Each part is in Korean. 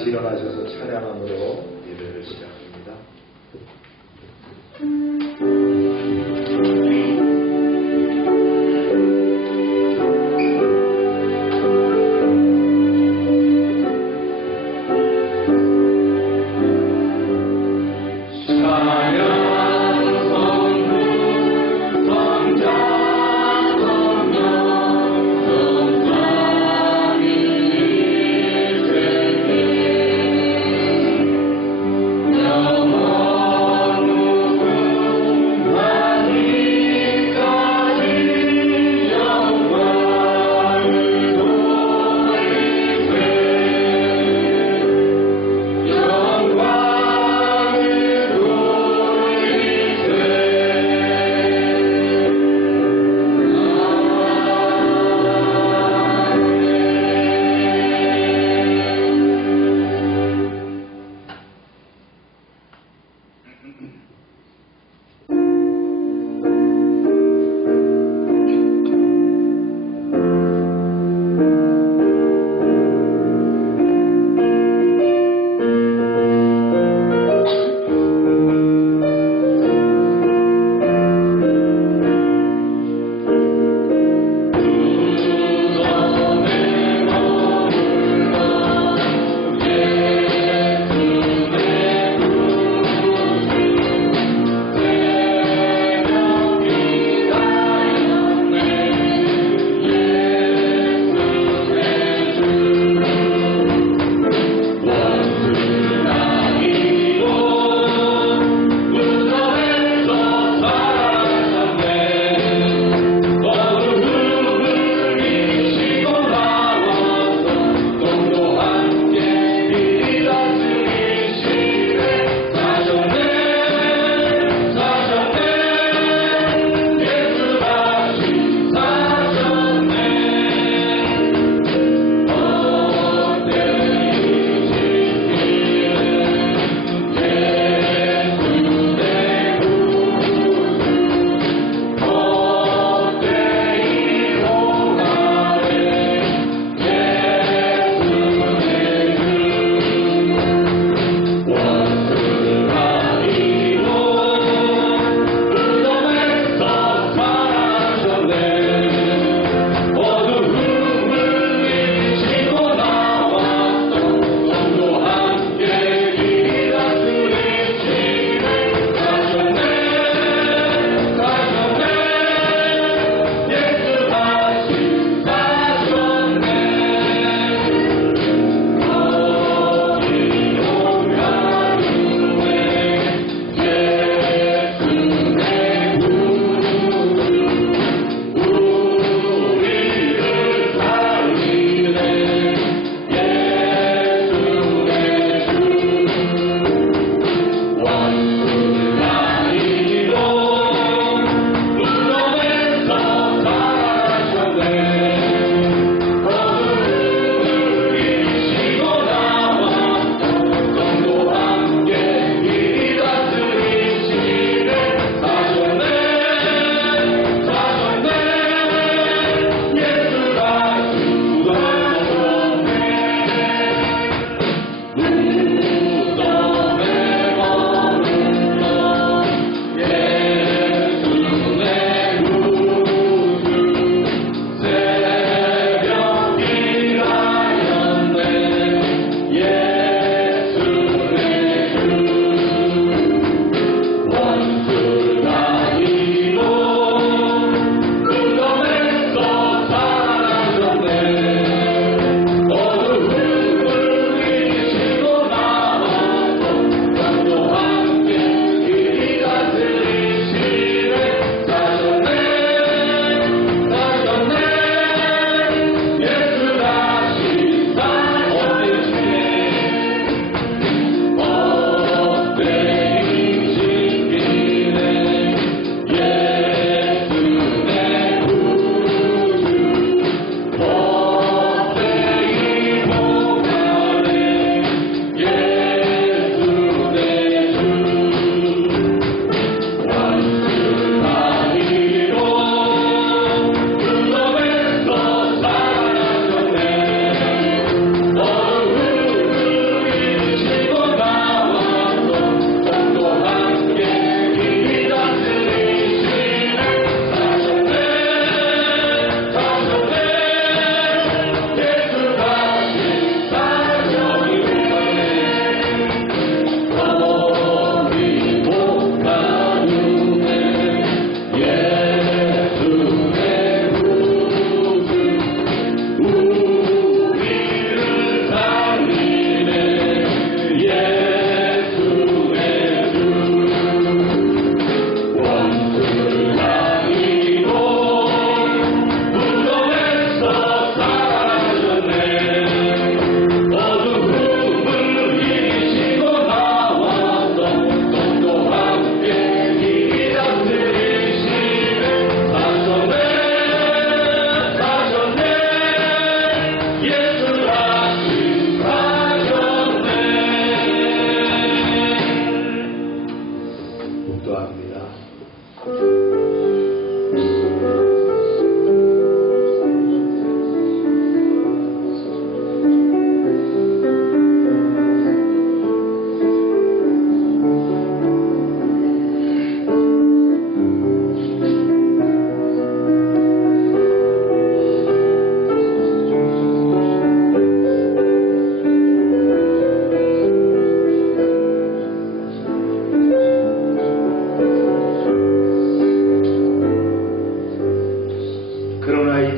다시 일어나셔서 찬양함으로 예배를 시작합니다.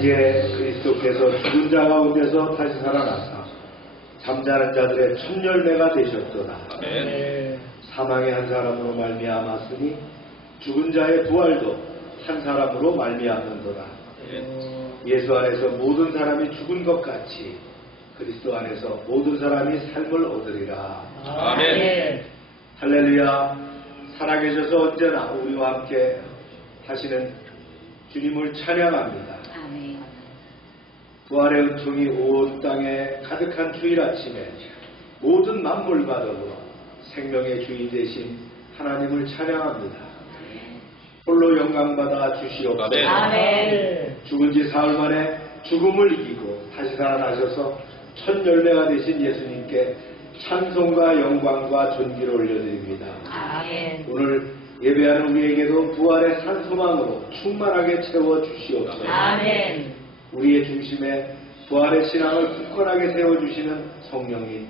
이제 그리스도께서 죽은 자 가운데서 다시 살아나사 잠자는 자들의 첫 열매가 되셨도다. 사망의 한 사람으로 말미암았으니 죽은 자의 부활도 한 사람으로 말미암는도다. 예수 안에서 모든 사람이 죽은 것 같이 그리스도 안에서 모든 사람이 삶을 얻으리라. 아멘. 할렐루야. 살아계셔서 언제나 우리와 함께 하시는 주님을 찬양합니다. 아멘. 부활의 은총이 온 땅에 가득한 주일 아침에 모든 만물과 더불어 생명의 주인 되신 하나님을 찬양합니다. 홀로 영광받아 주시옵소서. 아멘. 죽은 지 사흘 만에 죽음을 이기고 다시 살아나셔서 첫 열매가 되신 예수님께 찬송과 영광과 존귀를 올려드립니다. 아멘. 오늘 예배하는 우리에게도 부활의 산 소망으로 충만하게 채워 주시옵소서. 아멘. 우리의 중심에 부활의 신앙을 굳건하게 세워주시는 성령님,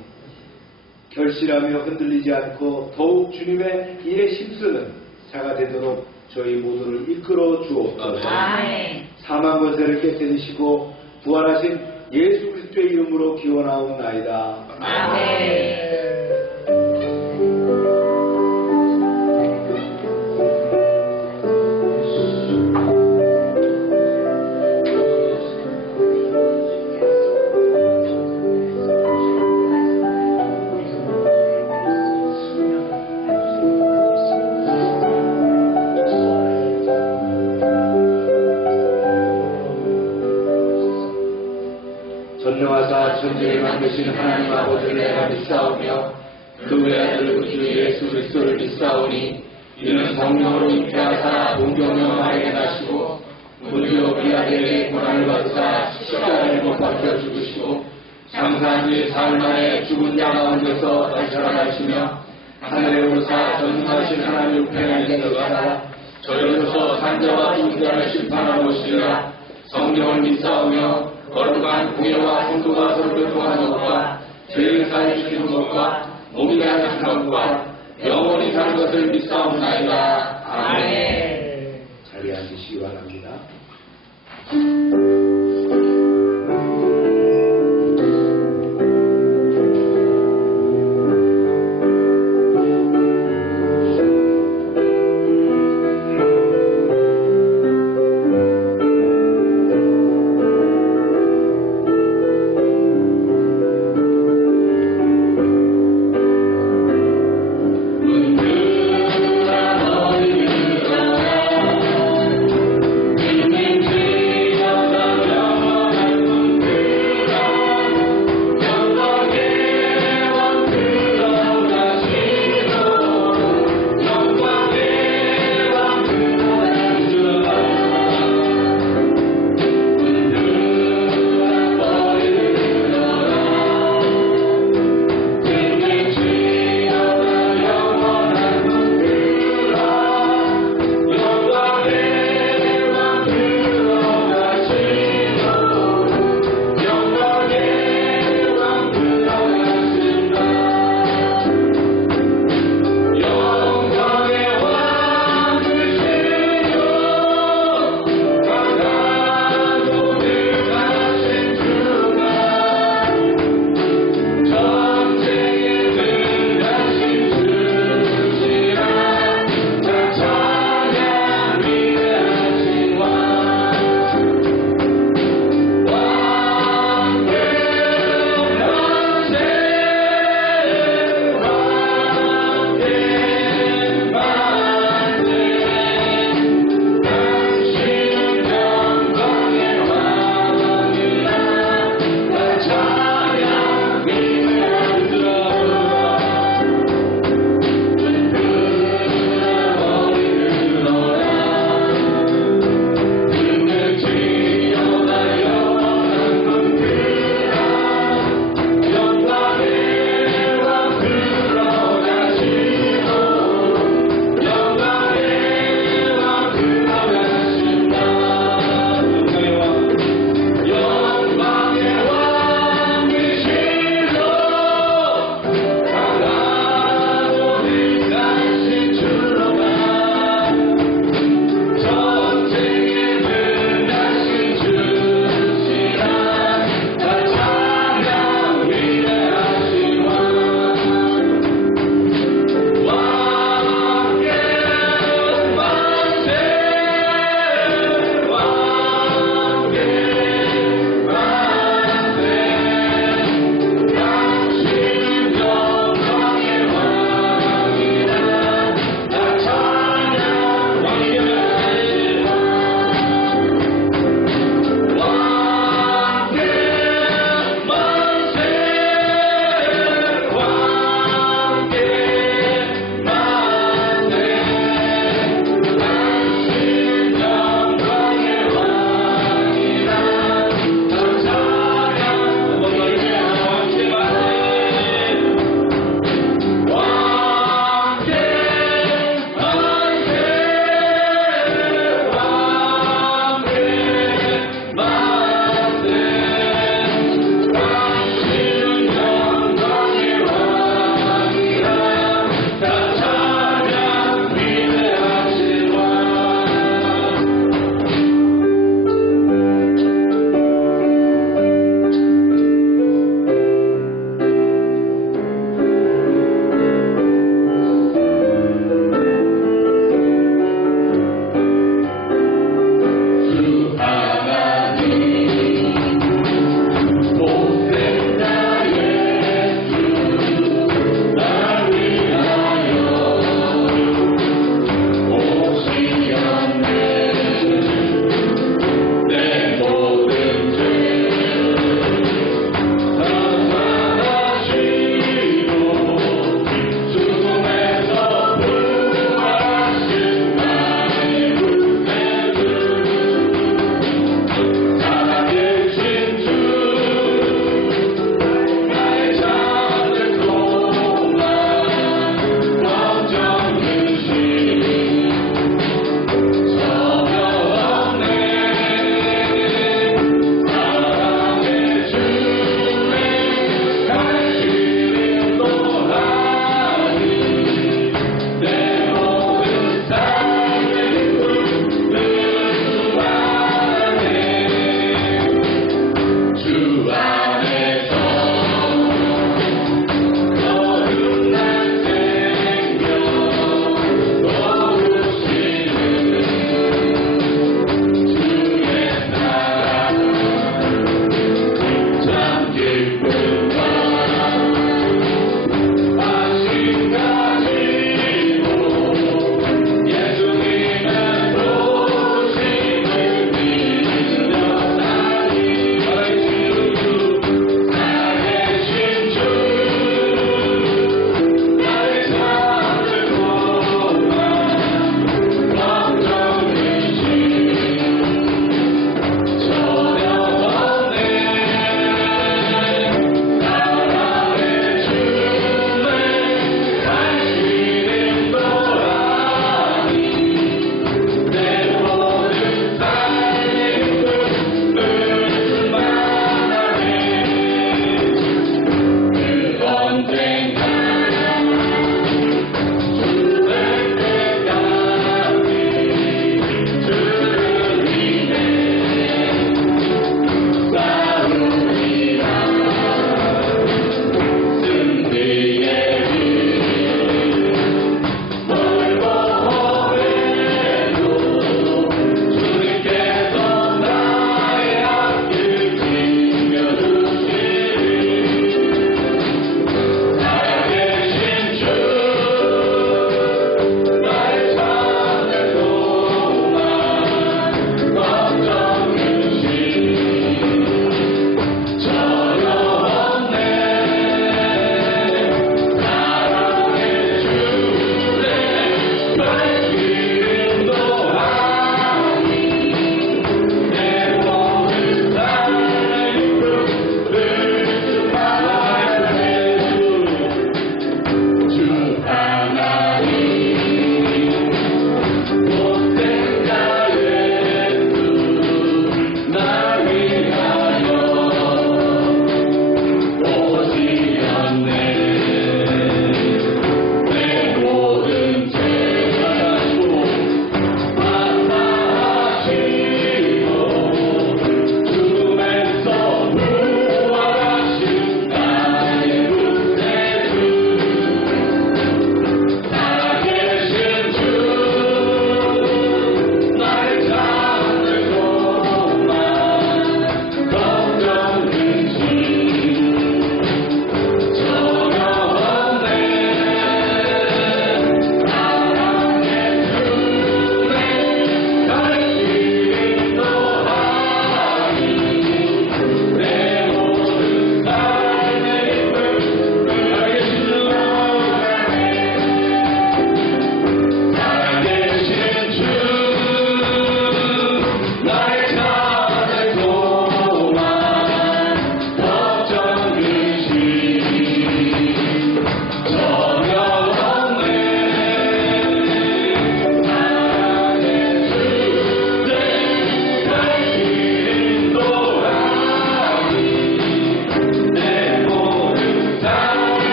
결실하며 흔들리지 않고 더욱 주님의 일에 힘쓰는 자가 되도록 저희 모두를 이끌어 주옵소서. 아멘. 사망 권세를 깨뜨리시고 부활하신 예수 그리스도의 이름으로 기원하옵나이다. 아멘. 전능하사 천지를 만드신 하나님 아버지를 내가 믿사오며 그 외아들 구주 예수 그리스도를 믿사오니 이는 성령으로 잉태하사 동정녀 마리아에 나시고 본디오 빌라델의 고난을 받으사 십자가에 못 박혀 죽으시고 장사한 지 사흘 만에 죽은 자 가운데서 다시 살아나시며 하늘에 오르사 전능하신 하나님 우편에 앉아 계시다가 저희로서 산자와 죽은 자를 심판하러 오시리라. 성령을 믿사오며 거룩한 공예와 성도가 서로 교통하는 것과 죄를 사해주시는 것과 몸이 하시는 것과 영원히 사는 것을 믿사옵나이다. 아멘. 자리에 앉으시기 바랍니다. 은근한 어린이가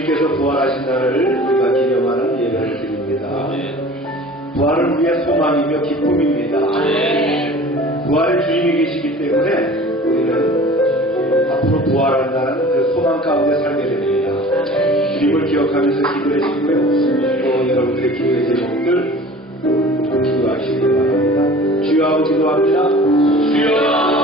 주님께서 부활하신 날을 우리가 기념하는 예배를 드립니다. 부활은 우리의 소망이며 기쁨입니다. 부활의 주님이 계시기 때문에 우리는 앞으로 부활한다는 그 소망 가운데 살게 됩니다. 주님을 기억하면서 기도해 주시고요. 또 여러분들의 기도의 제목들 기도하시기 바랍니다. 주여 하고 기도합니다. 주여!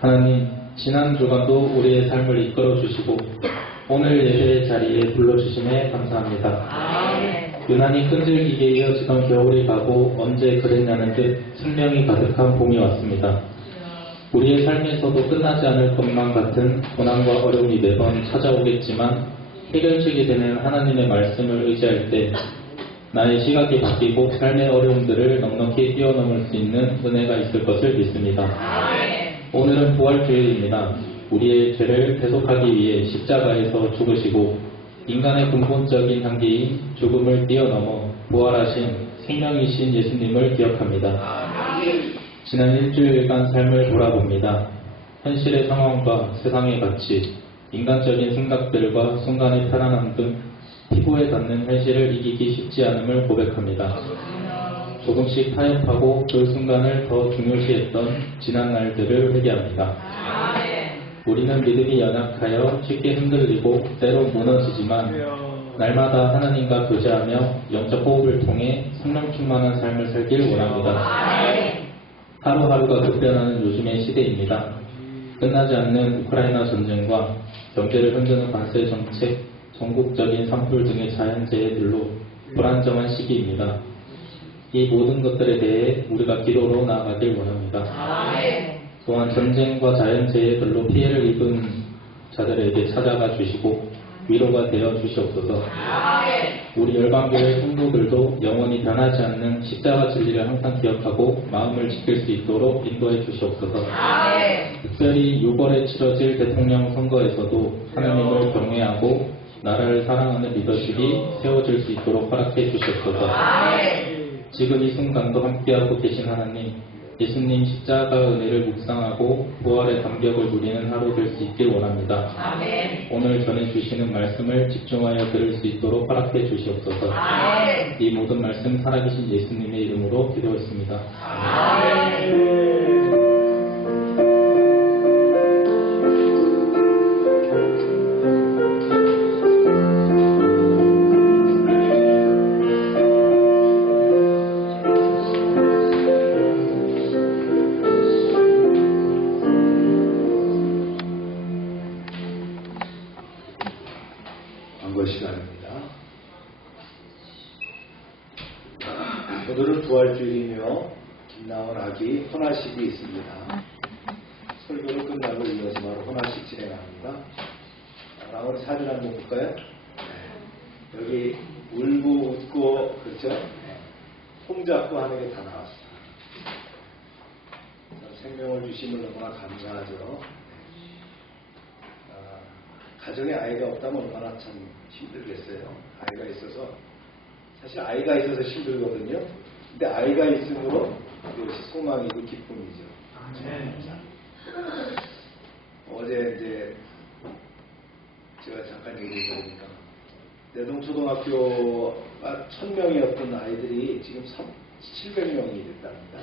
하나님, 지난 주간도 우리의 삶을 이끌어 주시고 오늘 예배의 자리에 불러주심에 감사합니다. 유난히 끈질기게 이어지던 겨울이 가고 언제 그랬냐는 듯 생명이 가득한 봄이 왔습니다. 우리의 삶에서도 끝나지 않을 것만 같은 고난과 어려움이 매번 찾아오겠지만 해결책이 되는 하나님의 말씀을 의지할 때 나의 시각이 바뀌고 삶의 어려움들을 넉넉히 뛰어넘을 수 있는 은혜가 있을 것을 믿습니다. 오늘은 부활주일입니다. 우리의 죄를 대속하기 위해 십자가에서 죽으시고 인간의 근본적인 한계인 죽음을 뛰어넘어 부활하신 생명이신 예수님을 기억합니다. 지난 일주일간 삶을 돌아봅니다. 현실의 상황과 세상의 가치, 인간적인 생각들과 순간의 편안함 등 피부에 닿는 현실을 이기기 쉽지 않음을 고백합니다. 조금씩 타협하고 그 순간을 더 중요시했던 지난 날들을 회개합니다. 우리는 믿음이 연약하여 쉽게 흔들리고 때로 무너지지만 날마다 하나님과 교제하며 영적 호흡을 통해 성령 충만한 삶을 살길 원합니다. 하루하루가 급변하는 요즘의 시대입니다. 끝나지 않는 우크라이나 전쟁과 경제를 흔드는 관세 정책, 전국적인 산불 등의 자연재해들로 불안정한 시기입니다. 이 모든 것들에 대해 우리가 기도로 나아가길 원합니다. 또한 전쟁과 자연재해들로 피해를 입은 자들에게 찾아가 주시고 위로가 되어 주시옵소서. 우리 열방교회 성도들도 영원히 변하지 않는 십자가 진리를 항상 기억하고 마음을 지킬 수 있도록 인도해 주시옵소서. 특별히 6월에 치러질 대통령 선거에서도 하나님을 경외하고 나라를 사랑하는 리더십이 세워질 수 있도록 허락해 주시옵소서. 지금 이 순간도 함께하고 계신 하나님, 예수님 십자가 은혜를 묵상하고 부활의 감격을 누리는 하루 될 수 있길 원합니다. 아멘. 오늘 전해주시는 말씀을 집중하여 들을 수 있도록 허락해 주시옵소서. 아멘. 이 모든 말씀 살아계신 예수님의 이름으로 기도했습니다. 아멘. 광고 시간입니다. 오늘은 부활주일이며 김나원 아기 헌화식이 있습니다. 설교를 끝나고 이어서 바로 헌화식 진행합니다. 나온 사진 한번 볼까요? 네. 여기 울고 웃고 그렇죠? 네. 손 잡고 하는 게 다 나왔어요. 생명을 주심을 너무나 감사하죠. 가정에 아이가 없다면 얼마나 참 힘들겠어요. 아이가 있어서 사실 아이가 있어서 힘들거든요. 근데 아이가 있으므로 그것이 소망이고 기쁨이죠. 어제 이제 제가 잠깐 얘기해 보니까 내동초등학교가 1000명이었던 아이들이 지금 700명이 됐답니다.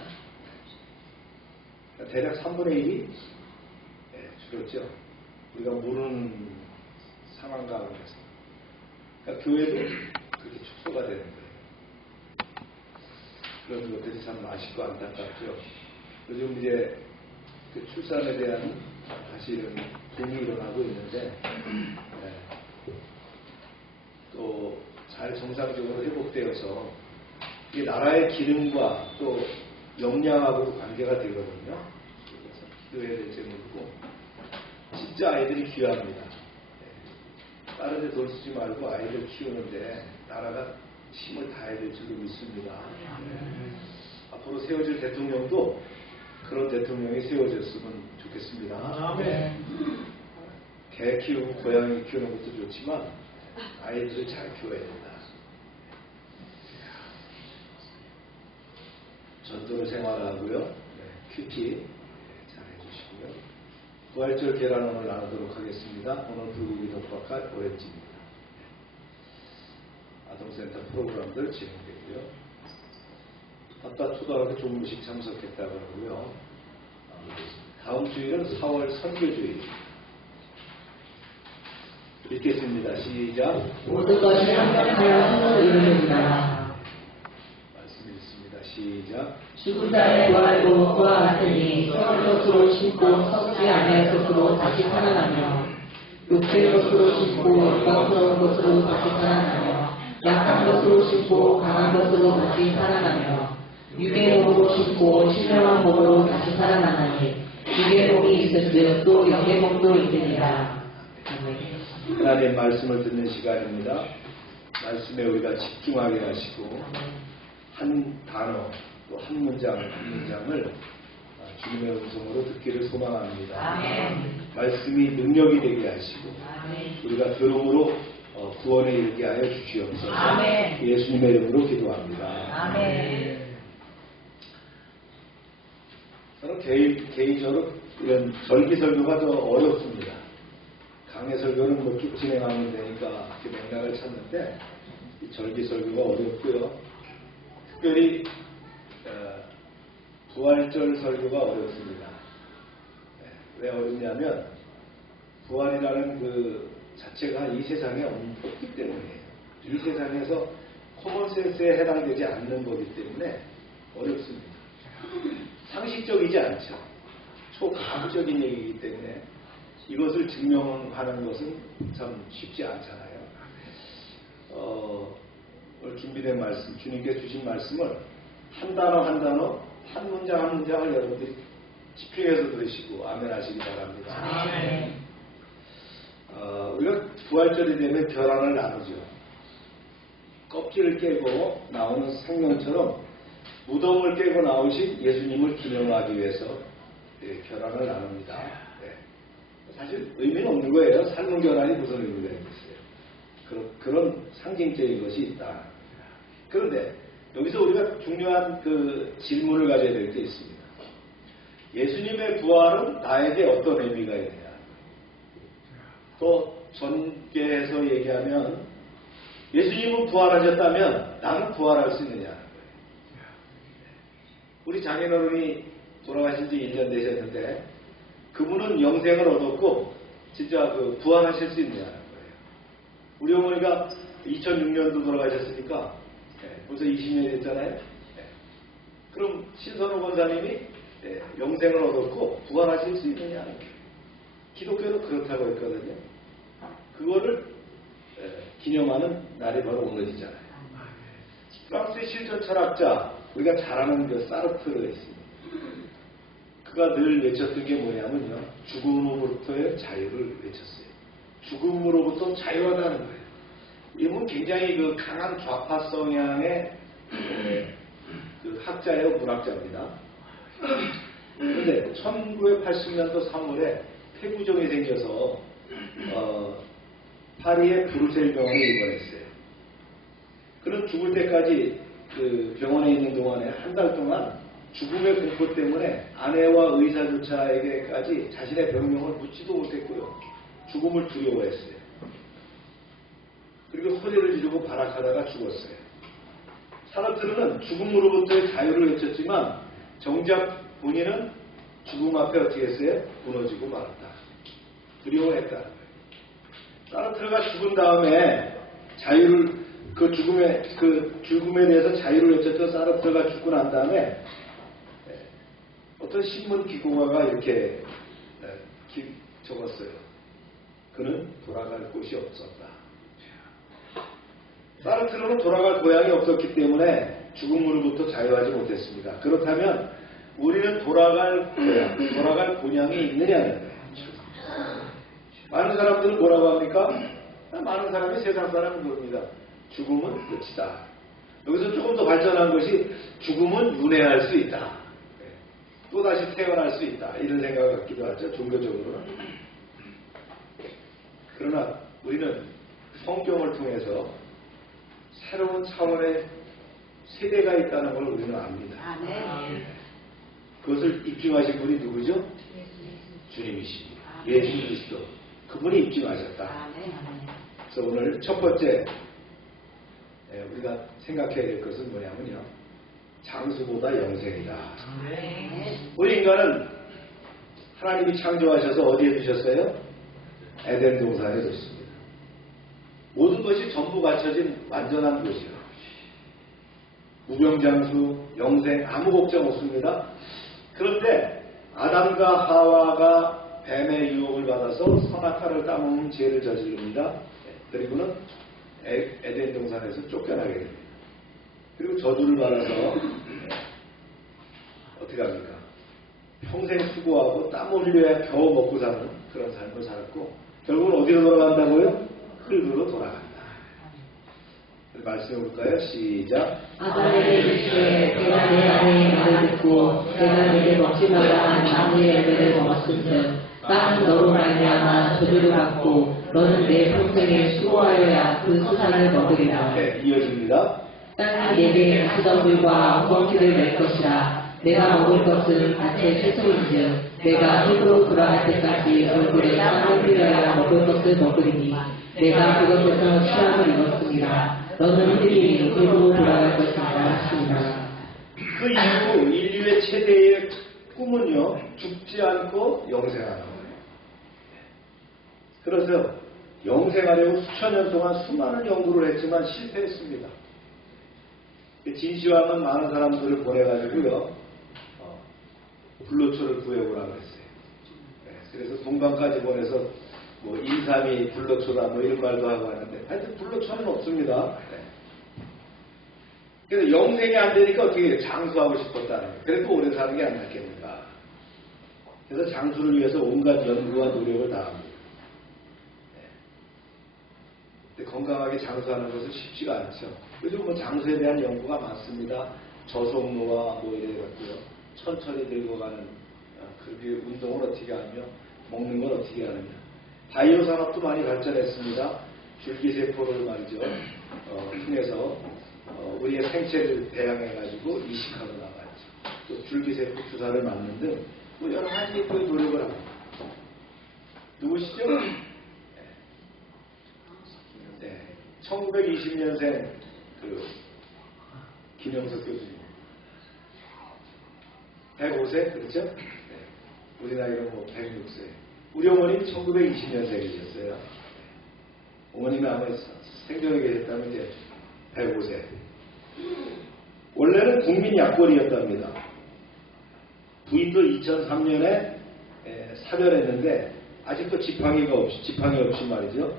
그러니까 대략 3분의 1이 줄었죠. 우리가 모르는 상황 가운데서. 그러니까 교회도 그렇게 축소가 되는 거예요. 그런 것들이 참 아쉽고 안타깝죠. 요즘 이제 그 출산에 대한 사실은 붐이 일어나고 있는데, 또 잘 정상적으로 회복되어서 이게 나라의 기능과 또 역량하고 관계가 되거든요. 그래서 기도해야 될 제목이고, 진짜 아이들이 귀합니다. 다른 데 돈 쓰지 말고 아이들 키우는데 나라가 힘을 다해야 될 줄로 믿습니다. 앞으로 세워질 대통령도 그런 대통령이 세워졌으면 좋겠습니다. 개 키우고 고양이 키우는 것도 좋지만 아이들을 잘 키워야 된다. 전도로 생활하고요. 큐티 잘 해주시고요. 부활절 계란 오늘 나누도록 하겠습니다. 오늘 불고기 덮밥과 오렌지입니다. 아동센터 프로그램들 진행되고요. 아빠 초등학교 종무식 참석했다고 하고요. 다음 주일은 4월 선교주일. 읽겠습니다. 시작. 모든 것이 합력하여 선을 이루는다. 말씀 읽습니다. 시작. 죽은 자의 부활도 그와 같으니 썩은 것으로 심고 썩지 아니할 것으로 다시 살아나며 육체의 것으로 심고 영광스러운 것으로 다시 살아나며 약한 것으로 심고 강한 것으로 다시 살아나며 육의 몸으로 심고 신령한 몸으로 다시 살아나나니 육의 몸이 있을즉 또 영의 몸도 있으리라. 하나님의 말씀을 듣는 시간입니다. 말씀에 우리가 집중하게 하시고 한 단어 또 한 문장을 주님의 음성으로 듣기를 소망합니다. 아멘. 말씀이 능력이 되게 하시고 아멘. 우리가 들음으로 구원에 이르게 하여 주시옵소서. 아멘. 예수님의 이름으로 기도합니다. 아멘. 저는 개인적으로 이런 절기 설교가 더 어렵습니다. 강의 설교는 뭐 쭉 진행하면 되니까 이렇게 맥락을 찾는데 이 절기 설교가 어렵고요. 특별히 부활절 설교가 어렵습니다. 왜 어렵냐면 부활이라는 그 자체가 이 세상에 없기 때문이에요. 이 세상에서 코먼센스에 해당되지 않는 거기 때문에 어렵습니다. 상식적이지 않죠. 초과학적인 얘기이기 때문에 이것을 증명하는 것은 참 쉽지 않잖아요. 오늘 준비된 말씀, 주님께 주신 말씀을 한 단어 한 단어, 한 문장 한 문장을 여러분들이 집중해서 들으시고 아멘 하시기 바랍니다. 아멘. 우리가 부활절이 되면 결안을 나누죠. 껍질을 깨고 나오는 생명처럼 무덤을 깨고 나오신 예수님을 기념하기 위해서 결안을 나눕니다. 사실 의미는 없는 거예요. 삶은 결안이 무슨 의미가 있겠어요. 그런 상징적인 것이 있다. 그런데 여기서 우리가 중요한 그 질문을 가져야 될 게 있습니다. 예수님의 부활은 나에게 어떤 의미가 있느냐. 또 전개해서 얘기하면 예수님은 부활하셨다면 나는 부활할 수 있느냐. 우리 장인어른이 돌아가신 지 1년 되셨는데 그분은 영생을 얻었고 진짜 그 부활하실 수 있느냐는 거예요. 우리 어머니가 2006년도 돌아가셨으니까 벌써 20년이 됐잖아요. 그럼 신선호 권사님이 영생을 얻었고 부활하실 수 있느냐는 거예요. 기독교는 그렇다고 했거든요. 그거를 기념하는 날이 바로 오늘이잖아요. 프랑스의 실존 철학자 우리가 잘 아는 그 사르트르가 있습니다. 그가 늘 외쳤던 게 뭐냐면요. 죽음으로부터의 자유를 외쳤어요. 죽음으로부터 자유하다는 거예요. 이분 굉장히 그 강한 좌파 성향의 그 학자예요. 문학자입니다. 그런데 1980년도 3월에 폐구종이 생겨서 파리의 브루셀 병원에 입원했어요. 그는 죽을 때까지 그 병원에 있는 동안에 한 달 동안 죽음의 공포 때문에 아내와 의사조차에게까지 자신의 병명을 묻지도 못했고요. 죽음을 두려워했어요. 그리고 소리를 지르고 발악하다가 죽었어요. 사르트르는 죽음으로부터의 자유를 외쳤지만 정작 본인은 죽음 앞에 어떻게 했어요? 무너지고 말았다. 두려워했다. 사르트르가 죽은 다음에 자유를 그 죽음에 대해서 자유를 외쳤던 사르트르가 죽고 난 다음에 어떤 신문 기고가가 이렇게 적었어요. 그는 돌아갈 곳이 없었다. 사르트르는 돌아갈 고향이 없었기 때문에 죽음으로부터 자유하지 못했습니다. 그렇다면 우리는 돌아갈 고향, 돌아갈 본향이 있느냐는 거예요. 많은 사람들은 뭐라고 합니까? 많은 사람이 세상 사람은 그럽니다. 죽음은 끝이다. 여기서 조금 더 발전한 것이 죽음은 윤회할 수 있다. 또다시 태어날 수 있다. 이런 생각을 갖기도 하죠. 종교적으로는. 그러나 우리는 성경을 통해서 새로운 차원의 세대가 있다는 걸 우리는 압니다. 그것을 입증하신 분이 누구죠? 주님이십니다. 예수 그리스도. 그분이 입증하셨다. 그래서 오늘 첫 번째 우리가 생각해야 될 것은 뭐냐면요. 장수보다 영생이다. 우리 인간은 하나님이 창조하셔서 어디에 두셨어요? 에덴 동산에 뒀습니다. 모든 것이 전부 갖춰진 완전한 곳이에요. 무병장수, 영생, 아무 걱정 없습니다. 그런데 아담과 하와가 뱀의 유혹을 받아서 선악과를 따먹는 죄를 저지릅니다. 그리고는 에덴 동산에서 쫓겨나게 됩니다. 그리고 저주를 받아서 어떻게 합니까? 평생 수고하고 땀 흘려야 겨우 먹고 사는 그런 삶을 살았고 결국은 어디로 돌아간다고요? 흙으로 돌아간다. 말씀해 볼까요? 시작. 아담에게 이르시되 내가 내 아내의 말을 듣고 내가 내게 먹지 말라 한 나무의 열매를 먹었은즉 땅은 너로 말미암아 저주를 받고 너는 내 평생에 수고하여야 그 수산을 먹으리라. 네, 이어집니다. 땅이 내게 가시덤불과 엉겅퀴를 낼 것이라. 내가 먹을 것은 밭의 채소인즉 내가 흙으로 돌아갈 때까지 얼굴에 땀을 흘려야 먹을 것을 먹으리니 내가 그것에서 취함을 입었습니다. 너는 흙이니 흙으로 돌아갈 것이다 하시니라. 그 이후 인류의 최대의 꿈은요, 죽지 않고 영생하는 거예요. 그래서 영생하려고 수천 년 동안 수많은 연구를 했지만 실패했습니다. 진시황은 많은 사람들을 보내가지고요, 불로초를 구해오라고 했어요. 그래서 동방까지 보내서 뭐 인삼이 불로초다 뭐 이런 말도 하고 하는데 하여튼 불로초는 없습니다. 그래서 영생이 안 되니까 어떻게 장수하고 싶었다는 거예요. 그래도 오래 사는 게 안 낫겠는가. 그래서 장수를 위해서 온갖 연구와 노력을 다합니다. 근데 건강하게 장수하는 것은 쉽지가 않죠. 요즘 뭐 장수에 대한 연구가 많습니다. 저속노화 뭐 이래갖고요. 천천히 늙어가는 그렇게 운동을 어떻게 하며 먹는 걸 어떻게 하느냐. 바이오 산업도 많이 발전했습니다. 줄기세포를 말이죠. 통해서 우리의 생체를 배양해가지고 이식하고 나가죠. 또 줄기세포 주사를 맞는 등 뭐 여러 가지 그 노력을 합니다. 누구시죠? 네. 1920년생 그 김영석 교수님. 105세? 그렇죠? 네. 우리 나이로 뭐 106세. 우리 어머님 1920년생이셨어요. 어머님이 아마 생전에 계셨다면 이제 105세. 원래는 국민약골이었답니다. 부인도 2003년에 사별했는데 아직도 지팡이 없이 말이죠.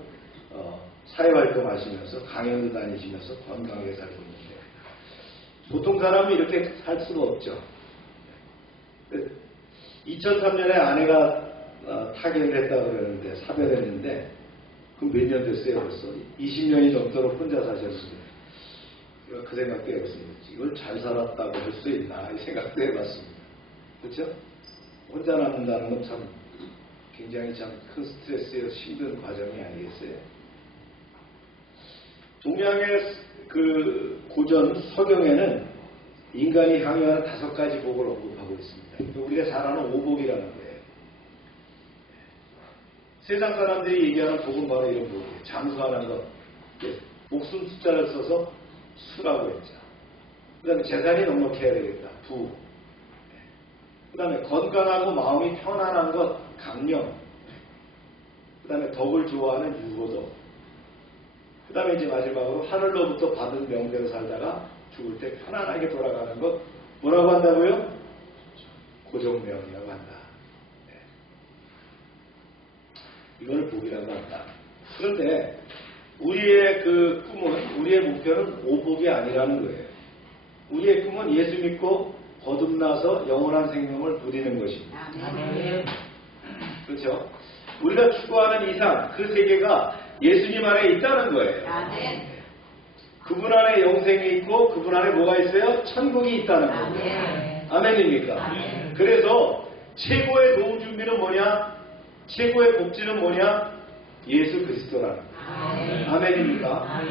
사회활동하시면서 강연도 다니시면서 건강하게 살고 있는데 보통 사람이 이렇게 살 수가 없죠. 2003년에 아내가 타결을 했다고 그러는데 사별했는데 그럼 몇 년 됐어요 벌써? 20년이 넘도록 혼자 사셨는데 제가 그 생각도 해봤습니다. 이걸 잘 살았다고 할 수 있나 이 생각도 해봤습니다. 그렇죠? 혼자 남는다는 건 참 굉장히 참 큰 스트레스여 힘든 과정이 아니겠어요? 동양의 그 고전 서경에는 인간이 향유하는 5가지 복을 언급하고 있습니다. 우리가 잘 아는 오복이라는 거예요. 세상 사람들이 얘기하는 복은 바로 이런 복이에요. 장수하는 것, 목숨 숫자를 써서 수라고 했죠. 그 다음에 재산이 넉넉해야 되겠다. 부. 그 다음에 건강하고 마음이 편안한 것, 강령. 그 다음에 덕을 좋아하는 유고도. 그 다음에 이제 마지막으로 하늘로부터 받은 명대로 살다가 죽을 때 편안하게 돌아가는 것, 뭐라고 한다고요? 고정명이라고 한다. 네. 이걸 복이라고 한다. 그런데 우리의 그 꿈은, 우리의 목표는 오복이 아니라는 거예요. 우리의 꿈은 예수 믿고 거듭나서 영원한 생명을 누리는 것입니다. 그렇죠? 우리가 추구하는 이상, 그 세계가 예수님 안에 있다는 거예요. 그분 안에 영생이 있고 그분 안에 뭐가 있어요? 천국이 있다는 거예요. 아멘입니까? 그래서 최고의 노후 준비는 뭐냐? 최고의 복지는 뭐냐? 예수 그리스도라는 거예요. 아멘입니까?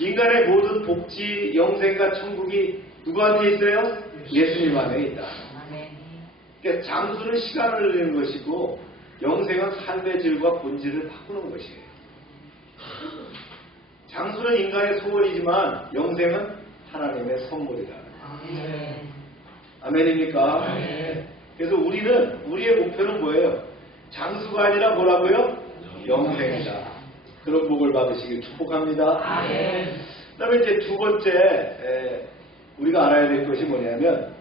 인간의 모든 복지, 영생과 천국이 누구한테 있어요? 예수님 안에 있다. 그러니까 장수는 시간을 내는 것이고 영생은 삶의 질과 본질을 바꾸는 것이에요. 장수는 인간의 소원이지만 영생은 하나님의 선물이다. 아멘입니까? 그래서 우리의 목표는 뭐예요? 장수가 아니라 뭐라고요? 영생이다. 그런 복을 받으시길 축복합니다. 그 다음에 이제 두 번째 우리가 알아야 될 것이 뭐냐면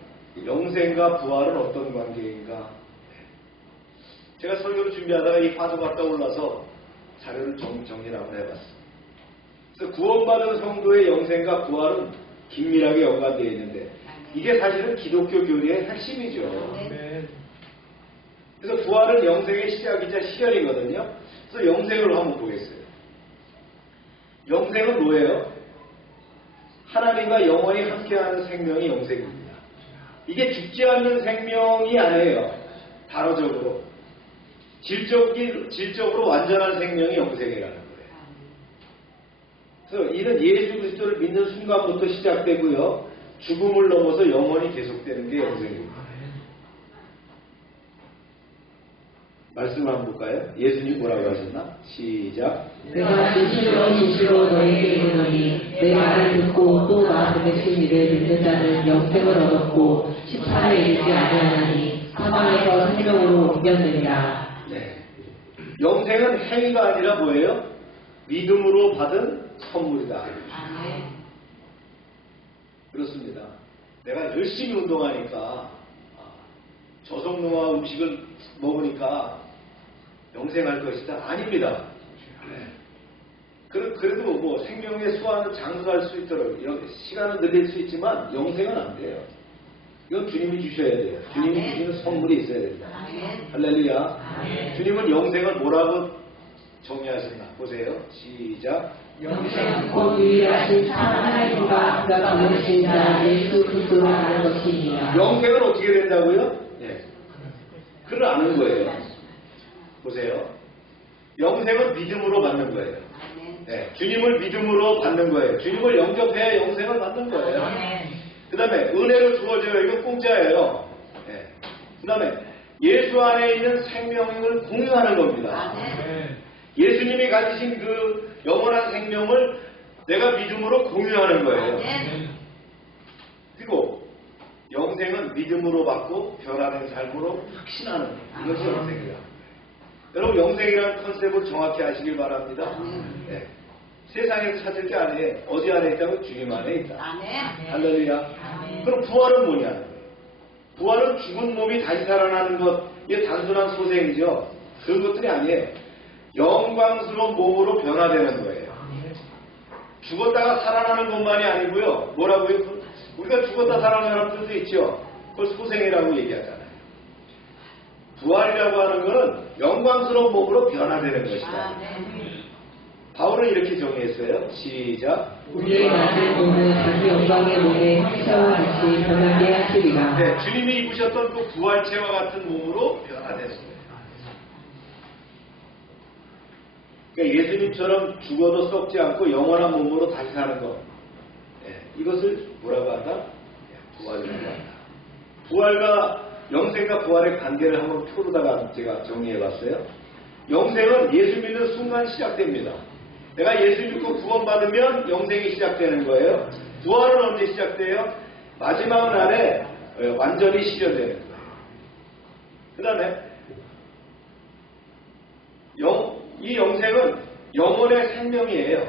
영생과 부활은 어떤 관계인가. 제가 설교를 준비하다가 이 화두가 떠올라서 자료를 정리를 한번 해봤습니다. 그래서 구원받은 성도의 영생과 부활은 긴밀하게 연관되어 있는데 이게 사실은 기독교 교리의 핵심이죠. 그래서 부활은 영생의 시작이자 시련이거든요. 그래서 영생을 한번 보겠어요. 영생은 뭐예요? 하나님과 영원히 함께하는 생명이 영생입니다. 이게 죽지 않는 생명이 아니에요. 단어적으로. 질적으로 완전한 생명이 영생이라는 거예요. 그래서 이는 예수 그리스도를 믿는 순간부터 시작되고요. 죽음을 넘어서 영원히 계속되는 게 영생입니다. 말씀 한번 볼까요? 예수님 뭐라고 하셨나? 시작. 내가 진실로 너에게 이르노니 내 말을 듣고 또 나 보내신 이를 믿는 자는 영생을 얻었고 심판에 이르지 아니하나니 사망에서 생명으로 옮겨내리라. 네. 영생은 행위가 아니라 뭐예요? 믿음으로 받은 선물이다. 그렇습니다. 내가 열심히 운동하니까 저속노화 음식을 먹으니까 영생할 것이다. 아닙니다. 네. 그래도 뭐 생명의 수완을 장수할 수 있도록 시간을 늘릴 수 있지만 영생은 안 돼요. 이건 주님이 주셔야 돼요. 주님이 주시는 선물이 있어야 됩니다. 할렐루야. 주님은 영생을 뭐라고 정의하셨나? 보세요. 시작. 영생은 곧 유일하신 참 하나님과 그가 보내신 자 예수 그리스도를 아는 것이니라. 영생은 어떻게 된다고요? 네. 그를 아는 거예요. 보세요. 영생은 믿음으로 받는 거예요. 네. 주님을 믿음으로 받는 거예요. 주님을 영접해야 영생을 받는 거예요. 그 다음에 은혜로 주어져요. 이거 공짜예요. 네. 그 다음에 예수 안에 있는 생명을 공유하는 겁니다. 예수님이 가지신 그 영원한 생명을 내가 믿음으로 공유하는 거예요. 그리고 영생은 믿음으로 받고 변화된 삶으로 확신하는 이것이 영생이다. 여러분 영생이라는 컨셉을 정확히 아시길 바랍니다. 네. 세상에서 찾을 게 아니에요. 어디 안에 있다면 주님 안에 있다. 할렐루야. 그럼 부활은 뭐냐? 부활은 죽은 몸이 다시 살아나는 것, 이게 단순한 소생이죠. 그런 것들이 아니에요. 영광스러운 몸으로 변화되는 거예요. 죽었다가 살아나는 것만이 아니고요. 뭐라고요? 우리가 죽었다 살아나는 뜻도 있죠. 그걸 소생이라고 얘기하잖아요. 부활이라고 하는 것은 영광스러운 몸으로 변화되는 것이다. 바울은 이렇게 정의했어요. 시작. 우리의 낮은 몸은 자기 영광의 몸의 형체와 같이 변하게 하시리라. 네, 주님이 입으셨던 그 부활체와 같은 몸으로 변화되는 거예요. 그러니까 예수님처럼 죽어도 썩지 않고 영원한 몸으로 다시 사는 것. 네, 이것을 뭐라고 한다? 네, 부활이라고 한다. 부활과 영생과 부활의 관계를 한번 표로다가 제가 정리해봤어요. 영생은 예수 믿는 순간 시작됩니다. 내가 예수 믿고 구원받으면 영생이 시작되는 거예요. 부활은 언제 시작돼요? 마지막 날에 완전히 실현되는 거예요. 그 다음에 이 영생은 영혼의 생명이에요.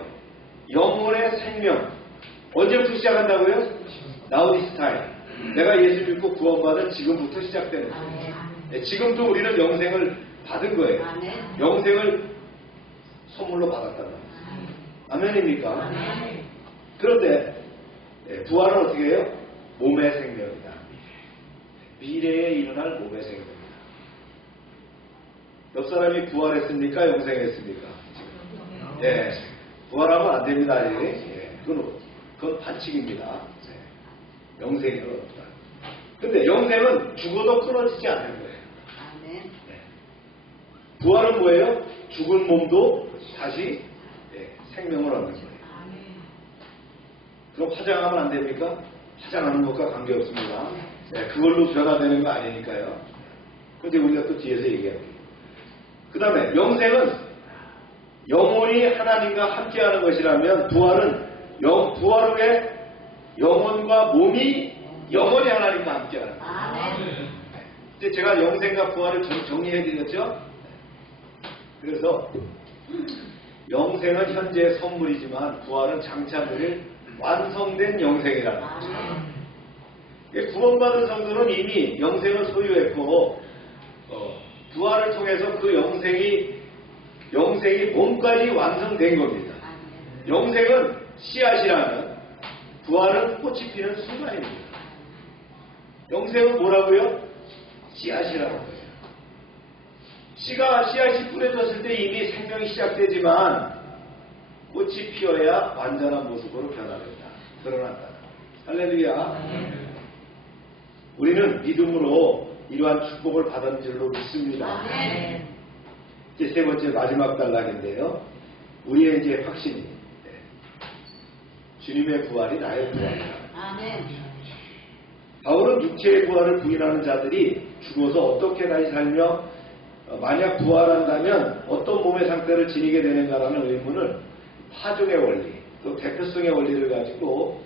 영혼의 생명. 언제부터 시작한다고요? Now this time. 내가 예수 믿고 구원받은 지금부터 시작되는 거예요. 네, 지금도 우리는 영생을 받은 거예요. 영생을 선물로 받았단 말이에요. 아멘입니까? 그런데 부활은 어떻게 해요? 몸의 생명이다. 미래에 일어날 몸의 생명이다. 옆 사람이 부활했습니까? 영생했습니까? 예, 부활하면 안 됩니다. 예, 그건 반칙입니다. 예, 영생은 없다. 근데 영생은 죽어도 끊어지지 않는 거예요. 예. 부활은 뭐예요? 죽은 몸도 다시 생명을 얻는 거예요. 그럼 화장하면 안 됩니까? 화장하는 것과 관계없습니다. 네, 그걸로 변화되는 거 아니니까요. 그런데 우리가 또 뒤에서 얘기할게요. 그 다음에 영생은 영혼이 하나님과 함께하는 것이라면 부활은 부활 후에 영혼과 몸이 영원히 하나님과 함께하는 거예요. 이제 제가 영생과 부활을 정리해드렸죠. 그래서 영생은 현재의 선물이지만 부활은 장차 누릴 완성된 영생이라는 거죠. 구원받은 성도는 이미 영생을 소유했고 부활을 통해서 그 영생이 몸까지 완성된 겁니다. 영생은 씨앗이라는 부활은 꽃이 피는 순간입니다. 영생은 뭐라고요? 씨앗이라는 거예요. 씨앗이 뿌려졌을 때 이미 생명이 시작되지만 꽃이 피어야 완전한 모습으로 변화된다. 드러난다. 할렐루야. 우리는 믿음으로 이러한 축복을 받은 줄로 믿습니다. 이제 세 번째 마지막 단락인데요. 우리의 이제 확신이 주님의 부활이 나의 부활이다. 바울은 육체의 부활을 부인하는 자들이 죽어서 어떻게 다시 살며 만약 부활한다면 어떤 몸의 상태를 지니게 되는가라는 의문을 파종의 원리, 또 대표성의 원리를 가지고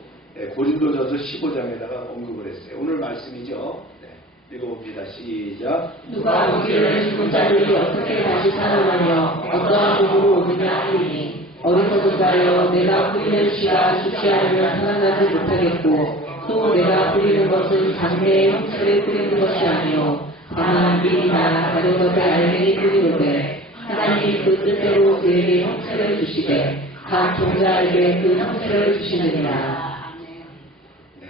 고린도전서 15장에다가 언급을 했어요. 오늘 말씀이죠. 네, 읽어봅니다. 시작. 누가 우리를 죽은 자들이 어떻게 다시 살아나며 어떠한 도구로 오느냐 하리니 어리석은자여 내가 뿌리는 씨가 죽지 않으면 살아나지 못하겠고 또 내가 뿌리는 것은 장래의 형체를 뿌리는 것이 아니요 다만 미리나 다른 것의 알맹이 뿌리로되 하나님이 그 뜻대로 그에게 형체를 주시되 각 종자에게 그 형체를 주시느니라. 네.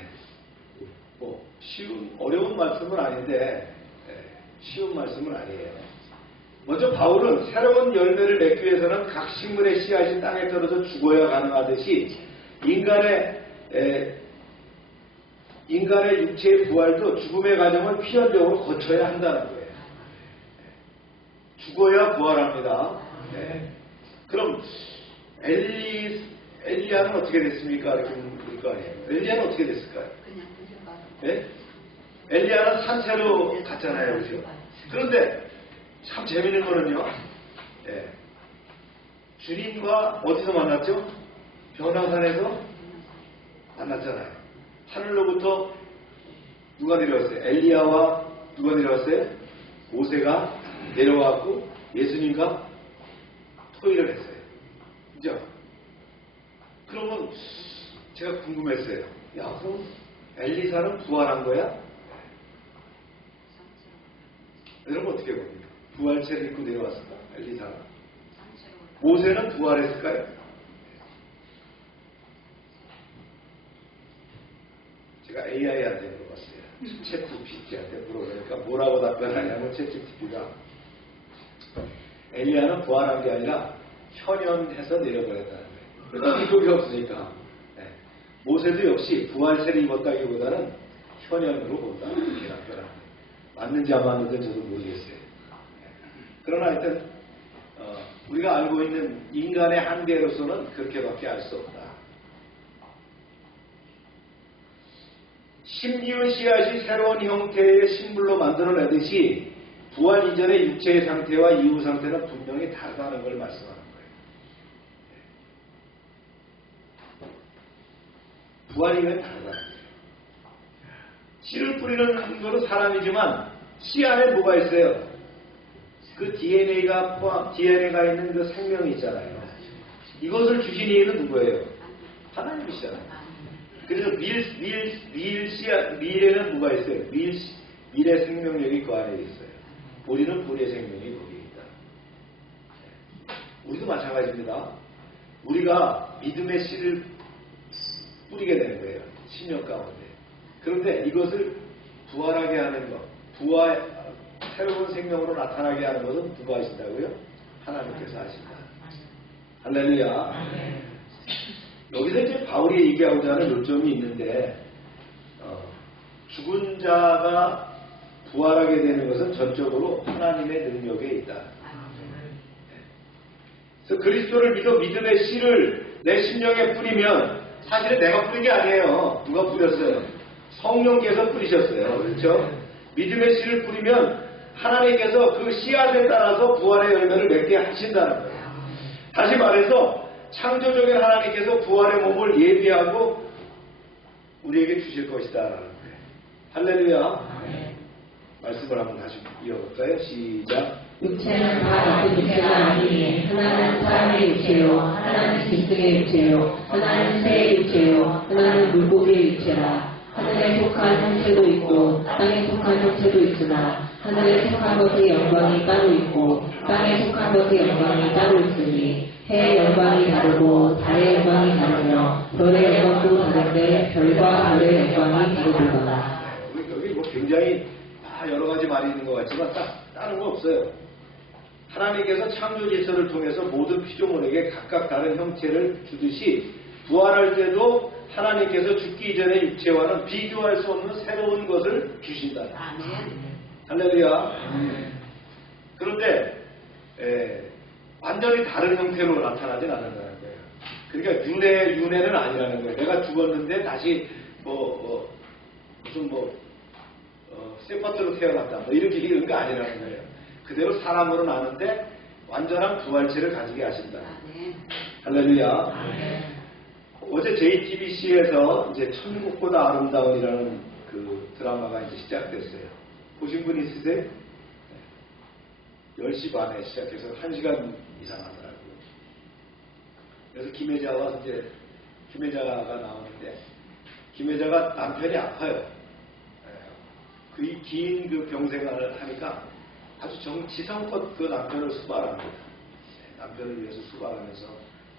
어려운 말씀은 아닌데 쉬운 말씀은 아니에요. 먼저 바울은 새로운 열매를 맺기 위해서는 각 식물의 씨앗이 땅에 떨어져 죽어야 가능하듯이 인간의 육체의 부활도 죽음의 과정을 필연적으로 거쳐야 한다는 거예요. 죽어야 부활합니다. 네. 그럼 엘리야는 어떻게 됐습니까? 이렇게 묻을 거 아니에요. 엘리야는 어떻게 됐을까요? 네? 엘리야는 산채로 갔잖아요. 그죠? 그런데 참 재밌는 거는요. 예, 주님과 어디서 만났죠? 변화산에서 만났잖아요. 하늘로부터 누가 내려왔어요? 엘리야와 누가 내려왔어요? 모세가 내려왔고 예수님과 토의를 했어요. 그죠? 그러면 제가 궁금했어요. 야, 그럼 엘리사는 부활한 거야? 여러분 어떻게 봅니까? 부활체를 입고 내려왔을까? 엘리사는? 모세는 부활했을까요? 제가 AI한테 물어봤어요. 챗GPT한테 물어보니까 뭐라고 답변하냐면 챗GPT가 엘리야는 부활한 게 아니라 현현해서 내려버렸다는 거예요. 기록이 없으니까. 네. 모세도 역시 부활체를 입었다기보다는 현현으로 본다. 이렇게 답변합니다. 맞는지 안 맞는지 저도 모르겠어요. 네. 그러나 하여튼 우리가 알고 있는 인간의 한계로서는 그렇게밖에 알 수 없다. 심기운 씨앗이 새로운 형태의 식물로 만들어내듯이 부활 이전의 육체의 상태와 이후 상태는 분명히 다르다는 걸 말씀하는 거예요. 부활이면 다르다는 거예요. 씨를 뿌리는 것은 사람이지만 씨 안에 뭐가 있어요? 그 DNA가 있는 그 생명이 있잖아요. 이것을 주신 이는 누구예요? 하나님이시잖아요. 그래서 밀에는 뭐가 있어요? 밀의 생명력이 그 안에 있어요. 보리는 보리의 생명이 거기에 있다. 우리도 마찬가지입니다. 우리가 믿음의 씨를 뿌리게 되는 거예요. 10년 가운데. 그런데 이것을 부활하게 하는 것, 새로운 생명으로 나타나게 하는 것은 누가 하신다고요? 하나님께서 하신다. 할렐루야. 여기서 이제 바울이 얘기하고자 하는 요점이 있는데, 죽은 자가 부활하게 되는 것은 전적으로 하나님의 능력에 있다. 그래서 그리스도를 믿어 믿음의 씨를 내 심령에 뿌리면 사실은 내가 뿌린 게 아니에요. 누가 뿌렸어요? 성령께서 뿌리셨어요. 그렇죠? 믿음의 씨를 뿌리면 하나님께서 그 씨앗에 따라서 부활의 열매를 맺게 하신다는 거예요. 다시 말해서 창조적인 하나님께서 부활의 몸을 예비하고 우리에게 주실 것이다라는 거예요. 할렐루야. 말씀을 한번 다시 이어볼까요? 시작. 육체는 다 같은 육체가 아니니 하나는 사람의 육체요 하나는 짐승의 육체요 하나는 새의 육체요 하나는 물고기의 육체라. 하늘에 속한 형체도 있고 땅에 속한 형체도 있으나 하늘에 속한 것의 영광이 따로 있고 땅에 속한 것의 영광이 따로 있으니 해의 영광이 다르고 달의 영광이 다르며 별의 영광도 다른데 별과 별의 영광이 다르도다. 여기 뭐 굉장히 여러 가지 말이 있는 것 같지만 다른 거 없어요. 하나님께서 창조 질서를 통해서 모든 피조물에게 각각 다른 형체를 주듯이 부활할 때도 하나님께서 죽기 전의 육체와는 비교할 수 없는 새로운 것을 주신다. 할렐루야. 그런데 완전히 다른 형태로 나타나진 않는다는 거예요. 그러니까 윤회는 아니라는 거예요. 내가 죽었는데 다시 무슨 세파트로 태어났다. 이런 거 아니라는 거예요. 그대로 사람으로 나는데 완전한 부활체를 가지게 하신다. 할렐루야. 어제 JTBC에서 이제 천국보다 아름다운이라는 그 드라마가 이제 시작됐어요. 보신 분 있으세요? 10시 반에 시작해서 1시간 이상 하더라고요. 그래서 김혜자가 나오는데, 김혜자가 남편이 아파요. 그 긴 그 병생활을 하니까 아주 지성껏 그 남편을 수발합니다. 남편을 위해서 수발하면서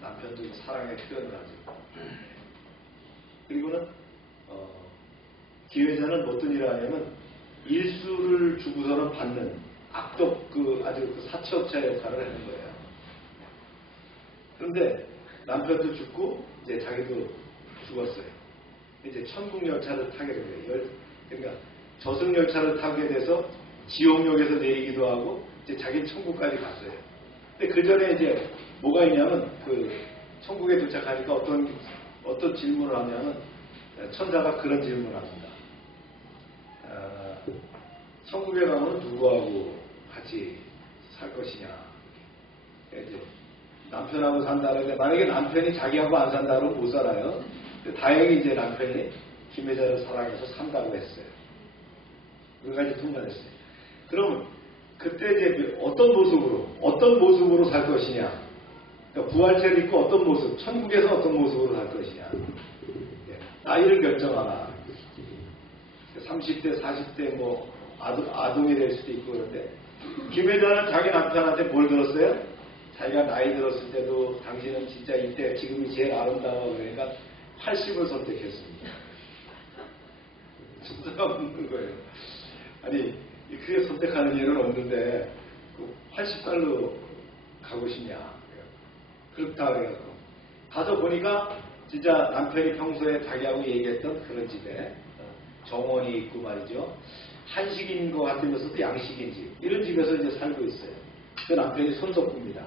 남편도 사랑의 표현을 하죠. 그리고는 기회자는 어떤 일을 하냐면 일수를 주고서는 받는 악독 아주 사채업자 역할을 하는 거예요. 그런데 남편도 죽고 이제 자기도 죽었어요. 이제 천국 열차를 타게 된 거예요. 그러니까 저승 열차를 타게 돼서 지옥역에서 내리기도 하고 이제 자기는 천국까지 갔어요. 근데 그 전에 이제 뭐가 있냐면 그 천국에 도착하니까 어떤 질문을 하냐면 천사가 그런 질문을 합니다. 천국에 가면 누구하고 같이 살 것이냐. 이제 남편하고 산다는데 만약에 남편이 자기하고 안 산다면 못 살아요. 다행히 이제 남편이 김혜자를 사랑해서 산다고 했어요. 우리가 이제 통과했어요. 그럼 그때 이제 어떤 모습으로 살 것이냐. 그러니까 부활체를 입고 어떤 모습, 천국에서 어떤 모습으로 살 것이냐. 나이를 결정하나. 30대, 40대 뭐 아동이 될 수도 있고 그런데 김혜자는 자기 남편한테 뭘 들었어요? 자기가 나이 들었을 때도 당신은 진짜 이때 지금이 제일 아름다워 그러니까 80을 선택했습니다. 천사가 묻는 거예요. 아니 그게 선택하는 일은 없는데 80살로 가고 싶냐. 그렇다 그래갖고 가서 보니까 진짜 남편이 평소에 자기하고 얘기했던 그런 집에 정원이 있고 말이죠. 한식인 것 같으면서도 양식인 집. 이런 집에서 이제 살고 있어요. 그 남편이 손석구입니다.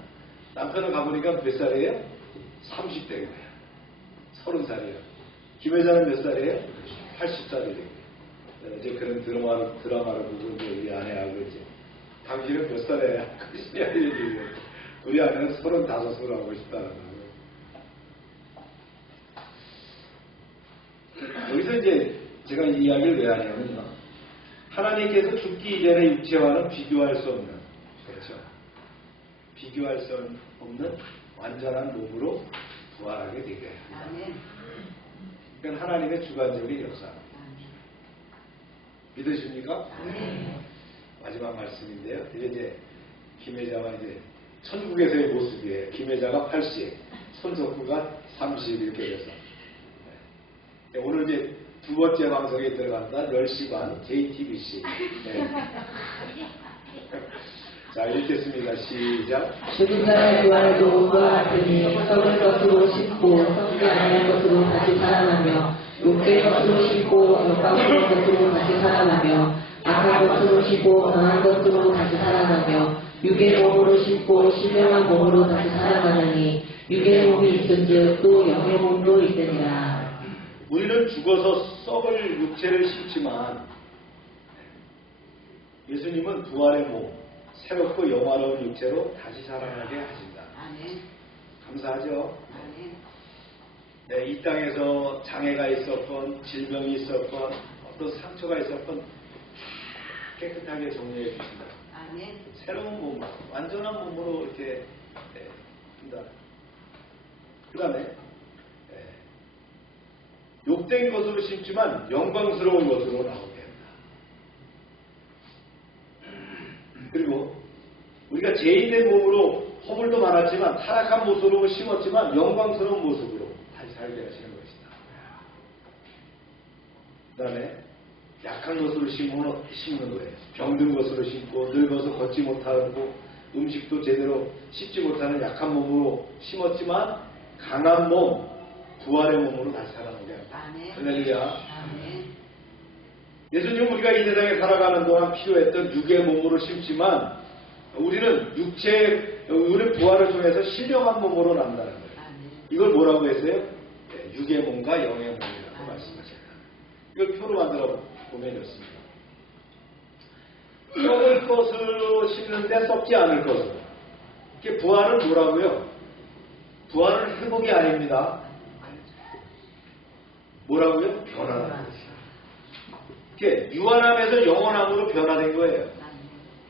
남편은 가보니까 몇 살이에요? 30대예요. 30살이에요. 김혜자는 몇 살이에요? 80살이에요. 이제 그런 드라마를 보고 이제 우리 아내하고 이제 당신은 몇 살에 크시냐 이런 얘기예요. 우리 아내는 35을 하고 싶다는 거예요. 여기서 이제 제가 이 이야기를 왜 하냐면요. 하나님께서 죽기 이전의 육체와는 비교할 수 없는, 그렇죠. 비교할 수 없는 완전한 몸으로 부활하게 되게 합니다. 그건 하나님의 주관적인 역사입니다. 믿으십니까? 마지막 말씀인데요. 이제 김혜자와 이제 천국에서의 모습이에요. 김혜자가 80, 손석구가 30 이렇게 돼서. 네. 오늘 이제 두 번째 방송에 들어간다. 10시 반 JTBC. 네. 자, 읽겠습니다. 시작. 죽은 자의 부활도 온과 같으니 썩을 것으로 씻고 썩지 아니할 것으로 다시 살아나며 육될 것으로 씻고 역광스러운 것으로 다시 살아나며 악한 것으로 씻고 강한 것으로 다시 살아나며 육의 몸으로 씻고 신령한 몸으로 다시 살아나느니 육의 몸이 있은즉 또 영의 몸도 있으니라. 우리는 죽어서 썩을 육체를 심지만 예수님은 부활의 몸, 새롭고 영화로운 육체로 다시 살아나게 하신다. 감사하죠? 네, 이 땅에서 장애가 있었건 질병이 있었건 어떤 상처가 있었건 깨끗하게 정리해 주신다. 새로운 몸, 완전한 몸으로 이렇게 한다. 그 다음에 욕된 것으로 심지만 영광스러운 것으로 나오게 한다. 그리고 우리가 죄인의 몸으로 허물도 많았지만 타락한 모습으로 심었지만 영광스러운 모습으로 다시 살게 하시는 것이다. 그 다음에 약한 것으로 심는 거예요. 병든 것으로 심고 늙어서 걷지 못하고 음식도 제대로 씹지 못하는 약한 몸으로 심었지만 강한 몸, 부활의 몸으로 다시 살아나게 합니다. 할렐루야. 예수님은 우리가 이 세상에 살아가는 동안 필요했던 육의 몸으로 심지만 우리는 우리 부활을 통해서 신령한 몸으로 난다는 거예요. 이걸 뭐라고 했어요? 네, 육의 몸과 영의 몸이라고 말씀하셨다. 이걸 표로 만들어 보면 이렇습니다. 썩을 것으로 심는데 썩지 않을 것으로. 이게 부활은 뭐라고요? 부활은 회복이 아닙니다. 뭐라고요? 변화라는 것이요. 이게 유한함에서 영원함으로 변화된 거예요.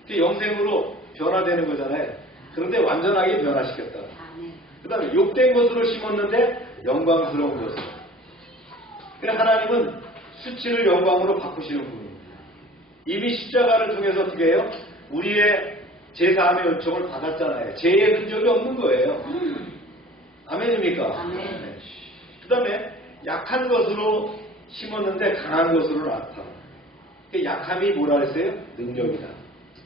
이게 영생으로 변화되는 거잖아요. 그런데 완전하게 변화시켰다. 그 다음에 욕된 것으로 심었는데 영광스러운 것으로. 그래서 하나님은 수치를 영광으로 바꾸시는 분입니다. 이미 십자가를 통해서 어떻게 해요? 우리의 제사함의 요청을 받았잖아요. 죄의 흔적이 없는 거예요. 아멘입니까? 네. 그 다음에 약한 것으로 심었는데 강한 것으로 나타나. 약함이 뭐라 했어요? 능력이다.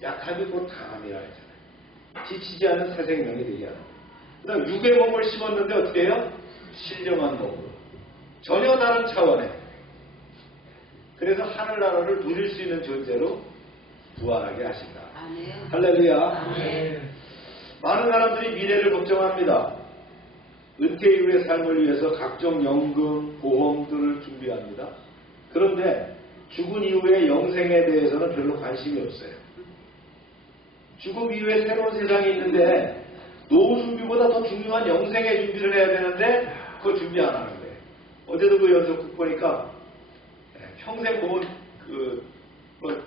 약함이 곧 강함이라 했잖아요. 지치지 않은 새 생명이 되게 하는. 그 다음 육의 몸을 심었는데 어떻게 해요? 신령한 몸으로. 전혀 다른 차원에. 그래서 하늘나라를 누릴 수 있는 존재로 부활하게 하신다. 할렐루야. 많은 사람들이 미래를 걱정합니다. 은퇴 이후의 삶을 위해서 각종 연금, 보험들을 준비합니다. 그런데 죽은 이후의 영생에 대해서는 별로 관심이 없어요. 죽음 이후에 새로운 세상이 있는데 노후 준비보다 더 중요한 영생의 준비를 해야 되는데 그걸 준비 안 하는 거예요. 어제도 그 연속극 보니까 평생 모은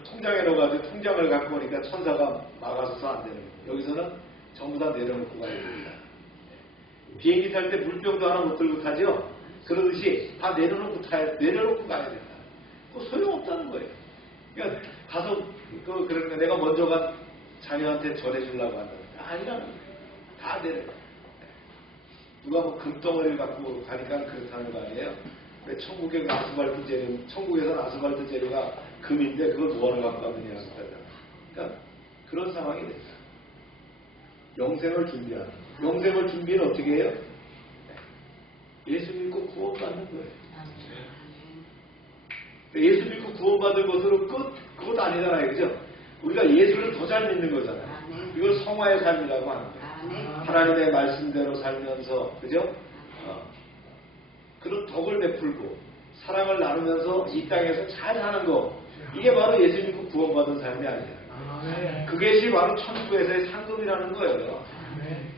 통장에 넣어가지고 통장을 갖고 오니까 천사가 막아서서 안 되는 거예요. 여기서는 전부 다 내려놓고 가야 됩니다. 비행기 탈 때 물병도 하나 못 들고 타죠? 그러듯이 다 내려놓고 가야 된다. 그거 소용없다는 거예요. 그러니까 가서 그러니까 내가 먼저 간 자녀한테 전해주려고 한다. 아니라는 거예요. 다 내려. 누가 뭐 금덩어리를 갖고 가니까 그렇다는 거 아니에요? 왜 천국에서는 아스팔트 재료가 금인데 그걸 뭐하러 갖고 왔느냐. 그러니까 그런 상황이 됐다. 영생을 준비하는. 영생을 준비는 어떻게 해요? 예수 믿고 구원받는 거예요. 예수 믿고 구원받은 것으로 그것도 아니잖아요. 그죠? 우리가 예수를 더 잘 믿는 거잖아요. 이걸 성화의 삶이라고 하는 거예요. 하나님의 말씀대로 살면서, 그죠? 그런 덕을 베풀고 사랑을 나누면서 이 땅에서 잘 사는 거, 이게 바로 예수 믿고 구원받은 삶이 아니잖아요. 그것이 바로 천국에서의 상급이라는 거예요.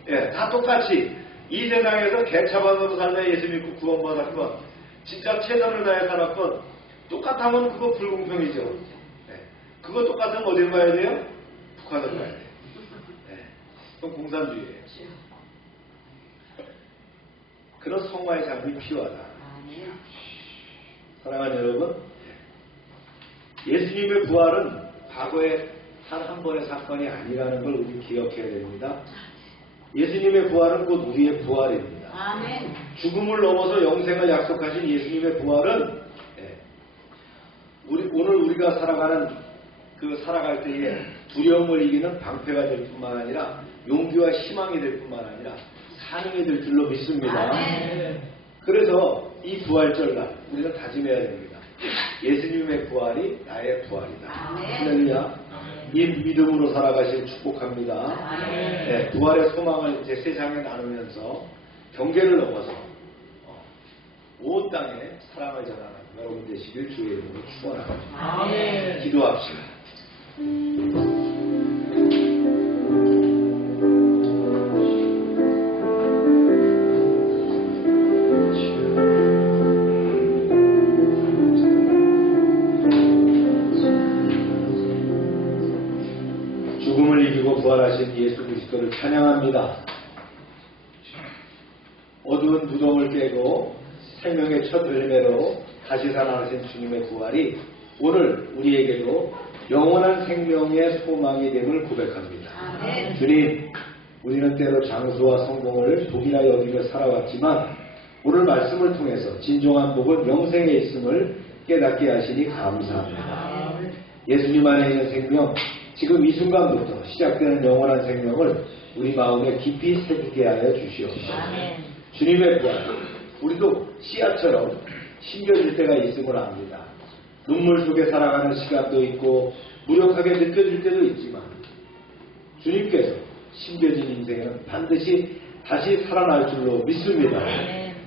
예, 다 똑같이 이 세상에서 개차반으로 살다 예수 믿고 구원받았건 진짜 최선을 다해 살았건 똑같으면 그거 불공평이죠. 예, 그거 똑같으면 어딜 가야 돼요? 북한을 가야 돼요. 예, 그건 공산주의예요. 그런 성화의 삶이 필요하다. 사랑하는 여러분, 예수님의 부활은 과거의 단 한 번의 사건이 아니라는 걸 우리 기억해야 됩니다. 예수님의 부활은 곧 우리의 부활입니다. 아멘. 죽음을 넘어서 영생을 약속하신 예수님의 부활은 오늘 우리가 살아갈 때에 두려움을 이기는 방패가 될 뿐만 아니라 용기와 희망이 될 뿐만 아니라 사명이 될 줄로 믿습니다. 아멘. 그래서 이 부활절날 우리가 다짐해야 됩니다. 예수님의 부활이 나의 부활이다. 할렐루야. 이 믿음으로 살아가시길 축복합니다. 네, 부활의 소망을 이제 세상에 나누면서 경계를 넘어서 온 땅에 사랑을 전하는 여러분 되시길 주의 이름으로 축원합니다. 기도합시다. 죽음을 이기고 부활하신 예수 그리스도를 찬양합니다. 어두운 무덤을 깨고 생명의 첫 열매로 다시 살아나신 주님의 부활이 오늘 우리에게도 영원한 생명의 소망이 됨을 고백합니다. 주님, 우리는 때로 장수와 성공을 복이라 여기며 살아왔지만 오늘 말씀을 통해서 진정한 복은 영생에 있음을 깨닫게 하시니 감사합니다. 예수님 안에 있는 생명, 지금 이 순간부터 시작되는 영원한 생명을 우리 마음에 깊이 새기게 하여 주시옵소서. 주님의 부활, 우리도 씨앗처럼 심겨질 때가 있음을 압니다. 눈물 속에 살아가는 시간도 있고 무력하게 느껴질 때도 있지만 주님께서 심겨진 인생은 반드시 다시 살아날 줄로 믿습니다.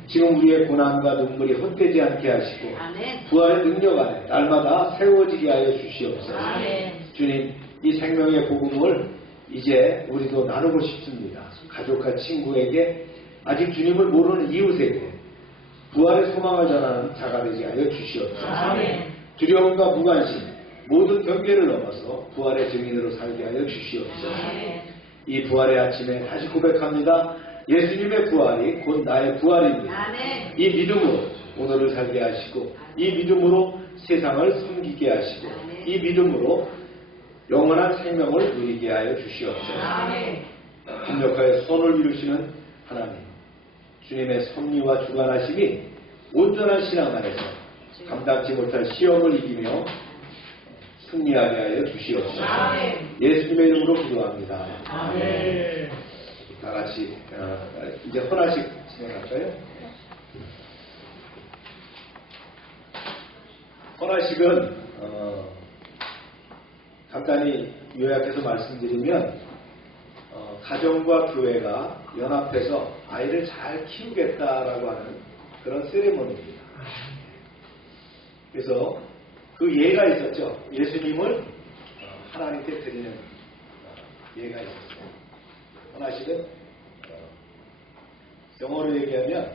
지금 우리의 고난과 눈물이 헛되지 않게 하시고 부활의 능력 안에 날마다 세워지게 하여 주시옵소서. 주님, 이 생명의 복음을 이제 우리도 나누고 싶습니다. 가족과 친구에게, 아직 주님을 모르는 이웃에게 부활의 소망을 전하는 자가 되게 하여 주시옵소서. 두려움과 무관심, 모든 경계를 넘어서 부활의 증인으로 살게 하여 주시옵소서. 이 부활의 아침에 다시 고백합니다. 예수님의 부활이 곧 나의 부활입니다. 이 믿음으로 오늘을 살게 하시고, 이 믿음으로 세상을 섬기게 하시고, 이 믿음으로 영원한 생명을 누리게 하여 주시옵소서. 강력하게 손을 이루시는 하나님, 주님의 섭리와 주관하심이 온전한 신앙 안에서 감당치 못할 시험을 이기며 승리하게 하여 주시옵소서. 예수님의 이름으로 기도합니다. 다 같이 이제 헌화식 진행할까요? 헌화식은 간단히 요약해서 말씀드리면 가정과 교회가 연합해서 아이를 잘 키우겠다라고 하는 그런 세레모니입니다. 그래서 그 예가 있었죠. 예수님을 하나님께 드리는 예가 있었어요. 원하시는 영어로 얘기하면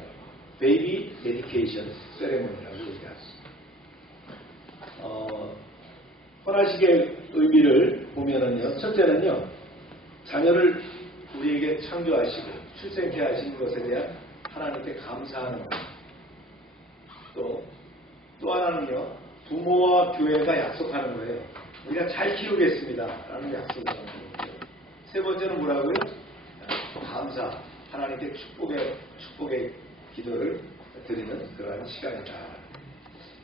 베이비 데디케이션 세레모니라고 얘기합니다. 헌화식의 의미를 보면은요, 첫째는요, 자녀를 우리에게 창조하시고 출생케 하신 것에 대한 하나님께 감사하는 것. 또 하나는요, 부모와 교회가 약속하는 거예요. 우리가 잘 키우겠습니다 라는 약속을 하는 거예요. 세 번째는 뭐라고요? 감사, 하나님께 축복의 기도를 드리는 그러한 시간이다.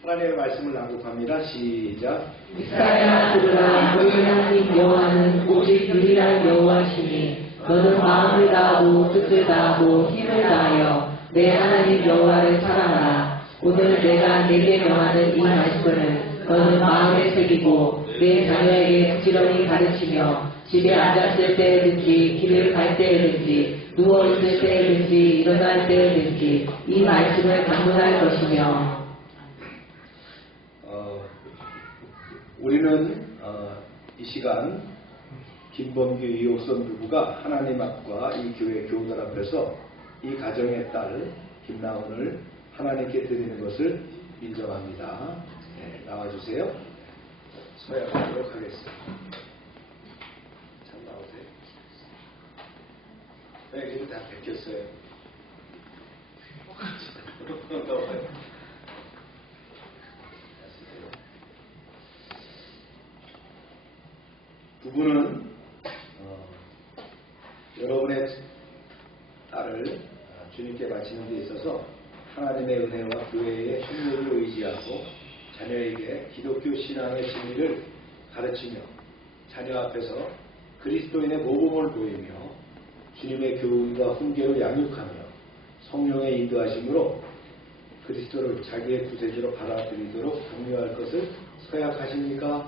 하나님의 말씀을 낭독합니다. 시작. 이사야 들으라. 너희 하나님 여호와는 오직 유일한 여호와시니 너는 마음을 다하고 뜻을 다하고 힘을 다하여 내 하나님 여호와를 사랑하라. 오늘 내가 내게 명하는 이 말씀을 너는 마음에 새기고 내 자녀에게 부지런히 가르치며 집에 앉았을 때든지 길을 갈 때든지 누워있을 때든지 일어날 때든지 이 말씀을 강론할 것이며. 우리는 이 시간 김범규 이옥선 부부가 하나님 앞과 이 교회 교우들 앞에서 이 가정의 딸 김나온을 하나님께 드리는 것을 인정합니다. 네, 나와주세요. 서약하도록 하겠습니다. 참 나오세요. 네, 이거 다 베꼈어요. 나와요. 부부는 여러분의 딸을 주님께 바치는 데 있어서 하나님의 은혜와 교회의 협력을 의지하고 자녀에게 기독교 신앙의 진리를 가르치며 자녀 앞에서 그리스도인의 모범을 보이며 주님의 교훈과 훈계를 양육하며 성령의 인도하심으로 그리스도를 자기의 구세주로 받아들이도록 독려할 것을 서약하십니까?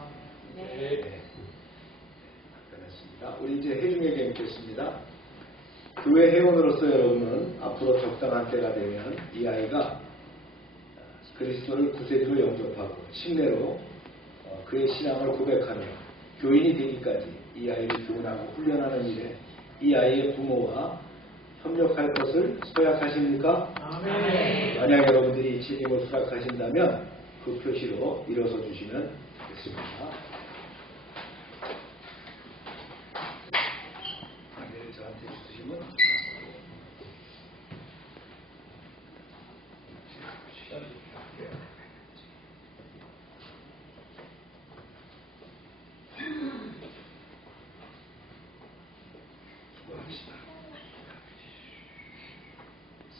네. 우리 이제 회중에게 묻겠습니다. 교회 회원으로서 여러분은 앞으로 적당한 때가 되면 이 아이가 그리스도를 구세주로 영접하고 침례로 그의 신앙을 고백하며 교인이 되기까지 이 아이를 교훈하고 훈련하는 일에 이 아이의 부모와 협력할 것을 서약하십니까? 아멘. 만약 여러분들이 이 책임을 수락하신다면 그 표시로 일어서 주시면 되겠습니다. 저한테 주시면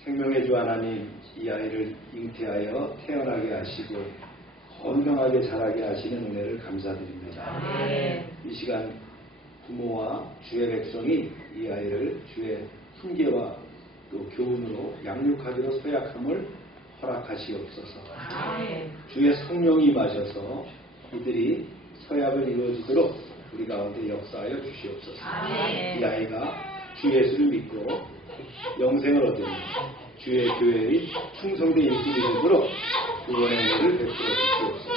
생명의 주 하나님, 이 아이를 잉태하여 태어나게 하시고 건강하게 자라게 하시는 은혜를 감사드립니다. 이 시간 부모와 주의 백성이 이 아이를 주의 훈계와 또 교훈으로 양육하기로 서약함을 허락하시옵소서. 주의 성령이 임하셔서 이들이 서약을 이루어지도록 우리 가운데 역사하여 주시옵소서. 이 아이가 주 예수를 믿고 영생을 얻으며 주의 교회의 충성된 일꾼이 되도록 구원의 은혜를 베풀어 주시옵소서.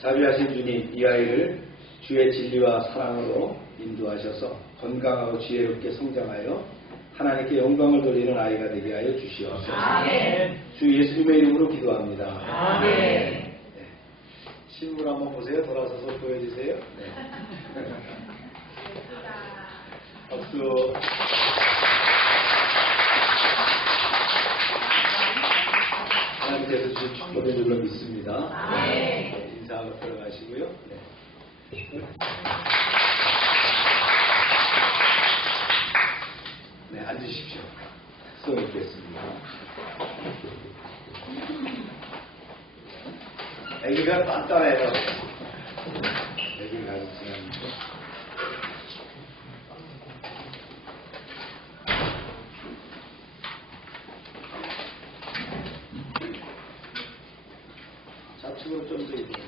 자비하신 주님, 이 아이를 주의 진리와 사랑으로 인도하셔서 건강하고 지혜롭게 성장하여 하나님께 영광을 돌리는 아이가 되게 하여 주시옵소서. 주 예수님의 이름으로 기도합니다. 아멘. 네. 신물 한번 보세요. 돌아서서 보여주세요. 네. 박수. 하나님께서 주신 축복의 줄로 믿습니다. 네. 인사하고 들어가시고요. 네. 네, 앉으십시오. 수고 있겠습니다. 애기가 단단해요. 애기가 지났는데. 좌측으로 좀 좀더 얘기해.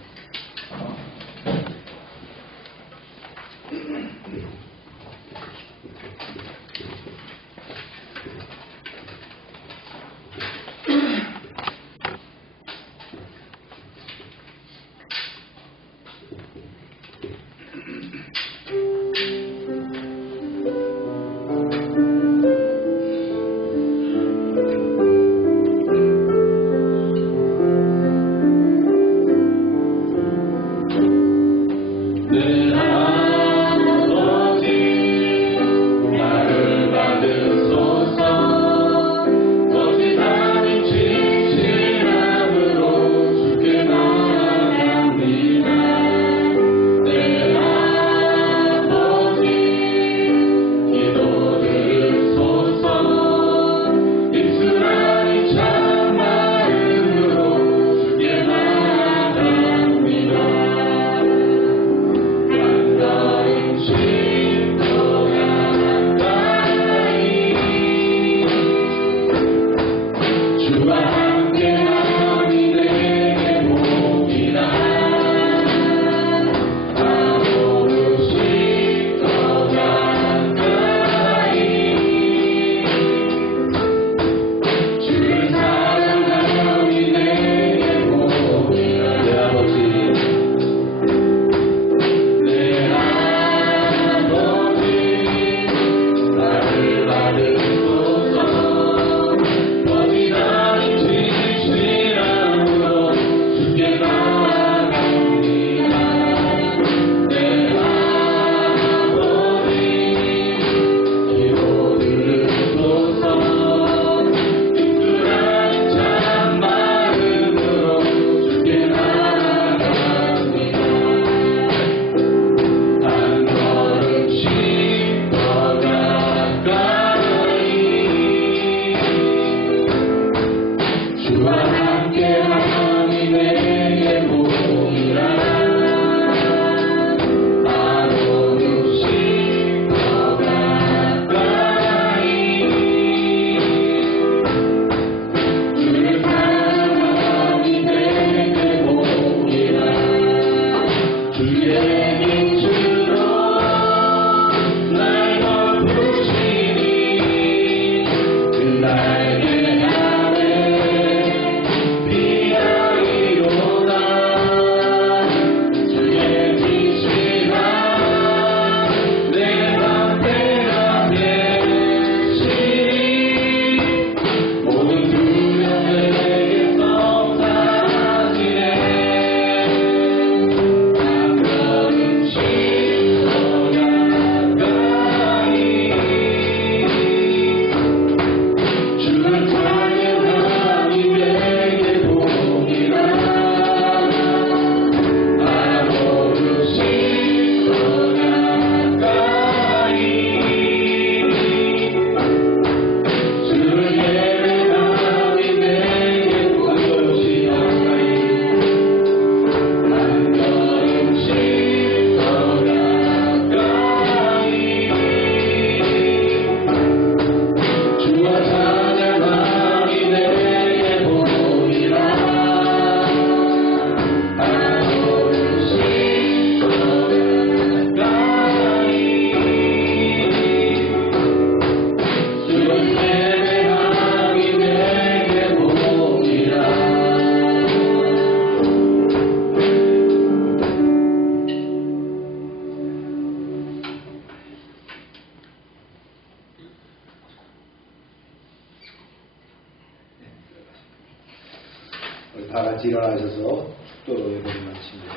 다 같이 일어나셔서 축도로 예배를 마칩니다.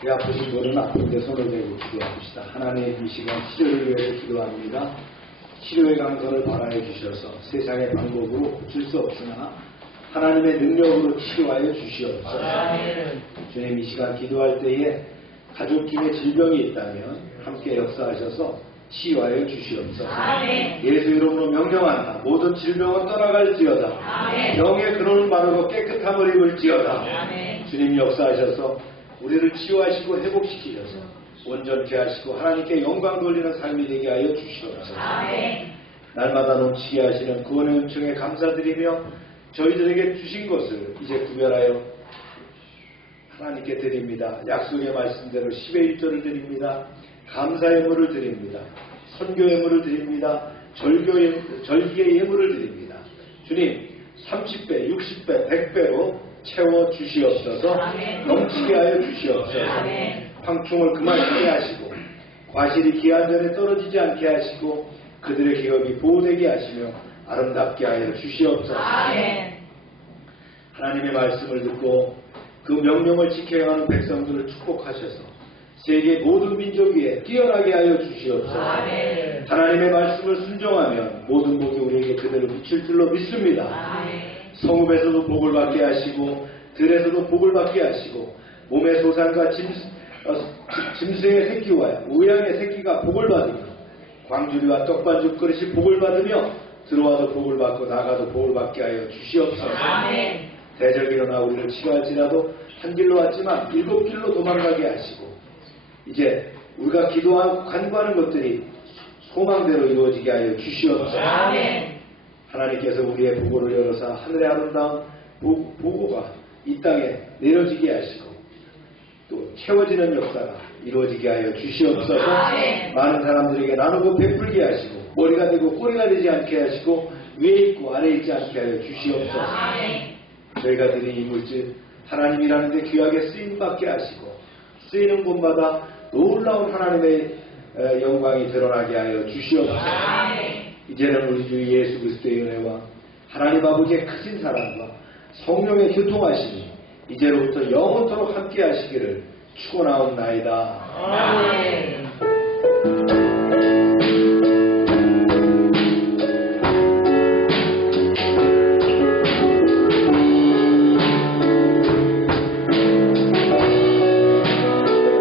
배 아프신 분은 아픈 데 손을 대고 기도합시다. 하나님 이 시간 치료를 위해서 기도합니다. 치료의 강선을 발하여 주셔서 세상의 방법으로 고칠 수 없으나 하나님의 능력으로 치료하여 주시옵소서. 주님 이 시간 기도할 때에 가족 중에 질병이 있다면 함께 역사하셔서 치유하여 주시옵소서. 예수 이름으로 명령한다. 모든 질병은 떠나갈지어다. 병의 근원은 마르고 깨끗함을 입을지어다. 주님 역사하셔서 우리를 치유하시고 회복시키셔서 온전케 하시고 하나님께 영광 돌리는 삶이 되게 하여 주시옵소서. 날마다 넘치게 하시는 구원의 은총에 감사드리며 저희들에게 주신 것을 이제 구별하여 하나님께 드립니다. 약속의 말씀대로 10의 1조를 드립니다. 감사의 예물을 드립니다. 선교 예물을 드립니다. 절기의 예물을 드립니다. 주님 30배, 60배, 100배로 채워 주시옵소서. 넘치게 하여 주시옵소서. 황충을 그만두게 하시고 과실이 기한 전에 떨어지지 않게 하시고 그들의 기업이 보호되게 하시며 아름답게 하여 주시옵소서. 하나님의 말씀을 듣고 그 명령을 지켜야 하는 백성들을 축복하셔서 세계 모든 민족 위에 뛰어나게 하여 주시옵소서. 하나님의 말씀을 순종하면 모든 복이 우리에게 그대로 미칠 줄로 믿습니다. 성읍에서도 복을 받게 하시고 들에서도 복을 받게 하시고 몸의 소산과 짐승의 새끼와 우양의 새끼가 복을 받으며 광주리와 떡반죽 그릇이 복을 받으며 들어와도 복을 받고 나가도 복을 받게 하여 주시옵소서. 대적이 일어나 우리를 치료할지라도 한 길로 왔지만 7길로 도망가게 하시고 이제 우리가 기도하고 간구하는 것들이 소망대로 이루어지게 하여 주시옵소서. 하나님께서 우리의 보고를 열어서 하늘의 아름다운 보고가 이 땅에 내려지게 하시고 또 채워지는 역사가 이루어지게 하여 주시옵소서. 많은 사람들에게 나누고 베풀게 하시고 머리가 되고 꼬리가 되지 않게 하시고 위에 있고 아래에 있지 않게 하여 주시옵소서. 저희가 드린 이 물질 하나님이라는 데 귀하게 쓰임받게 하시고 쓰이는 곳마다 놀라운 하나님의 영광이 드러나게 하여 주시옵소서. 이제는 우리 주 예수 그리스도의 은혜와 하나님 아버지의 크신 사랑과 성령의 교통하심이 이제로부터 영원토록 함께 하시기를 축원하옵나이다.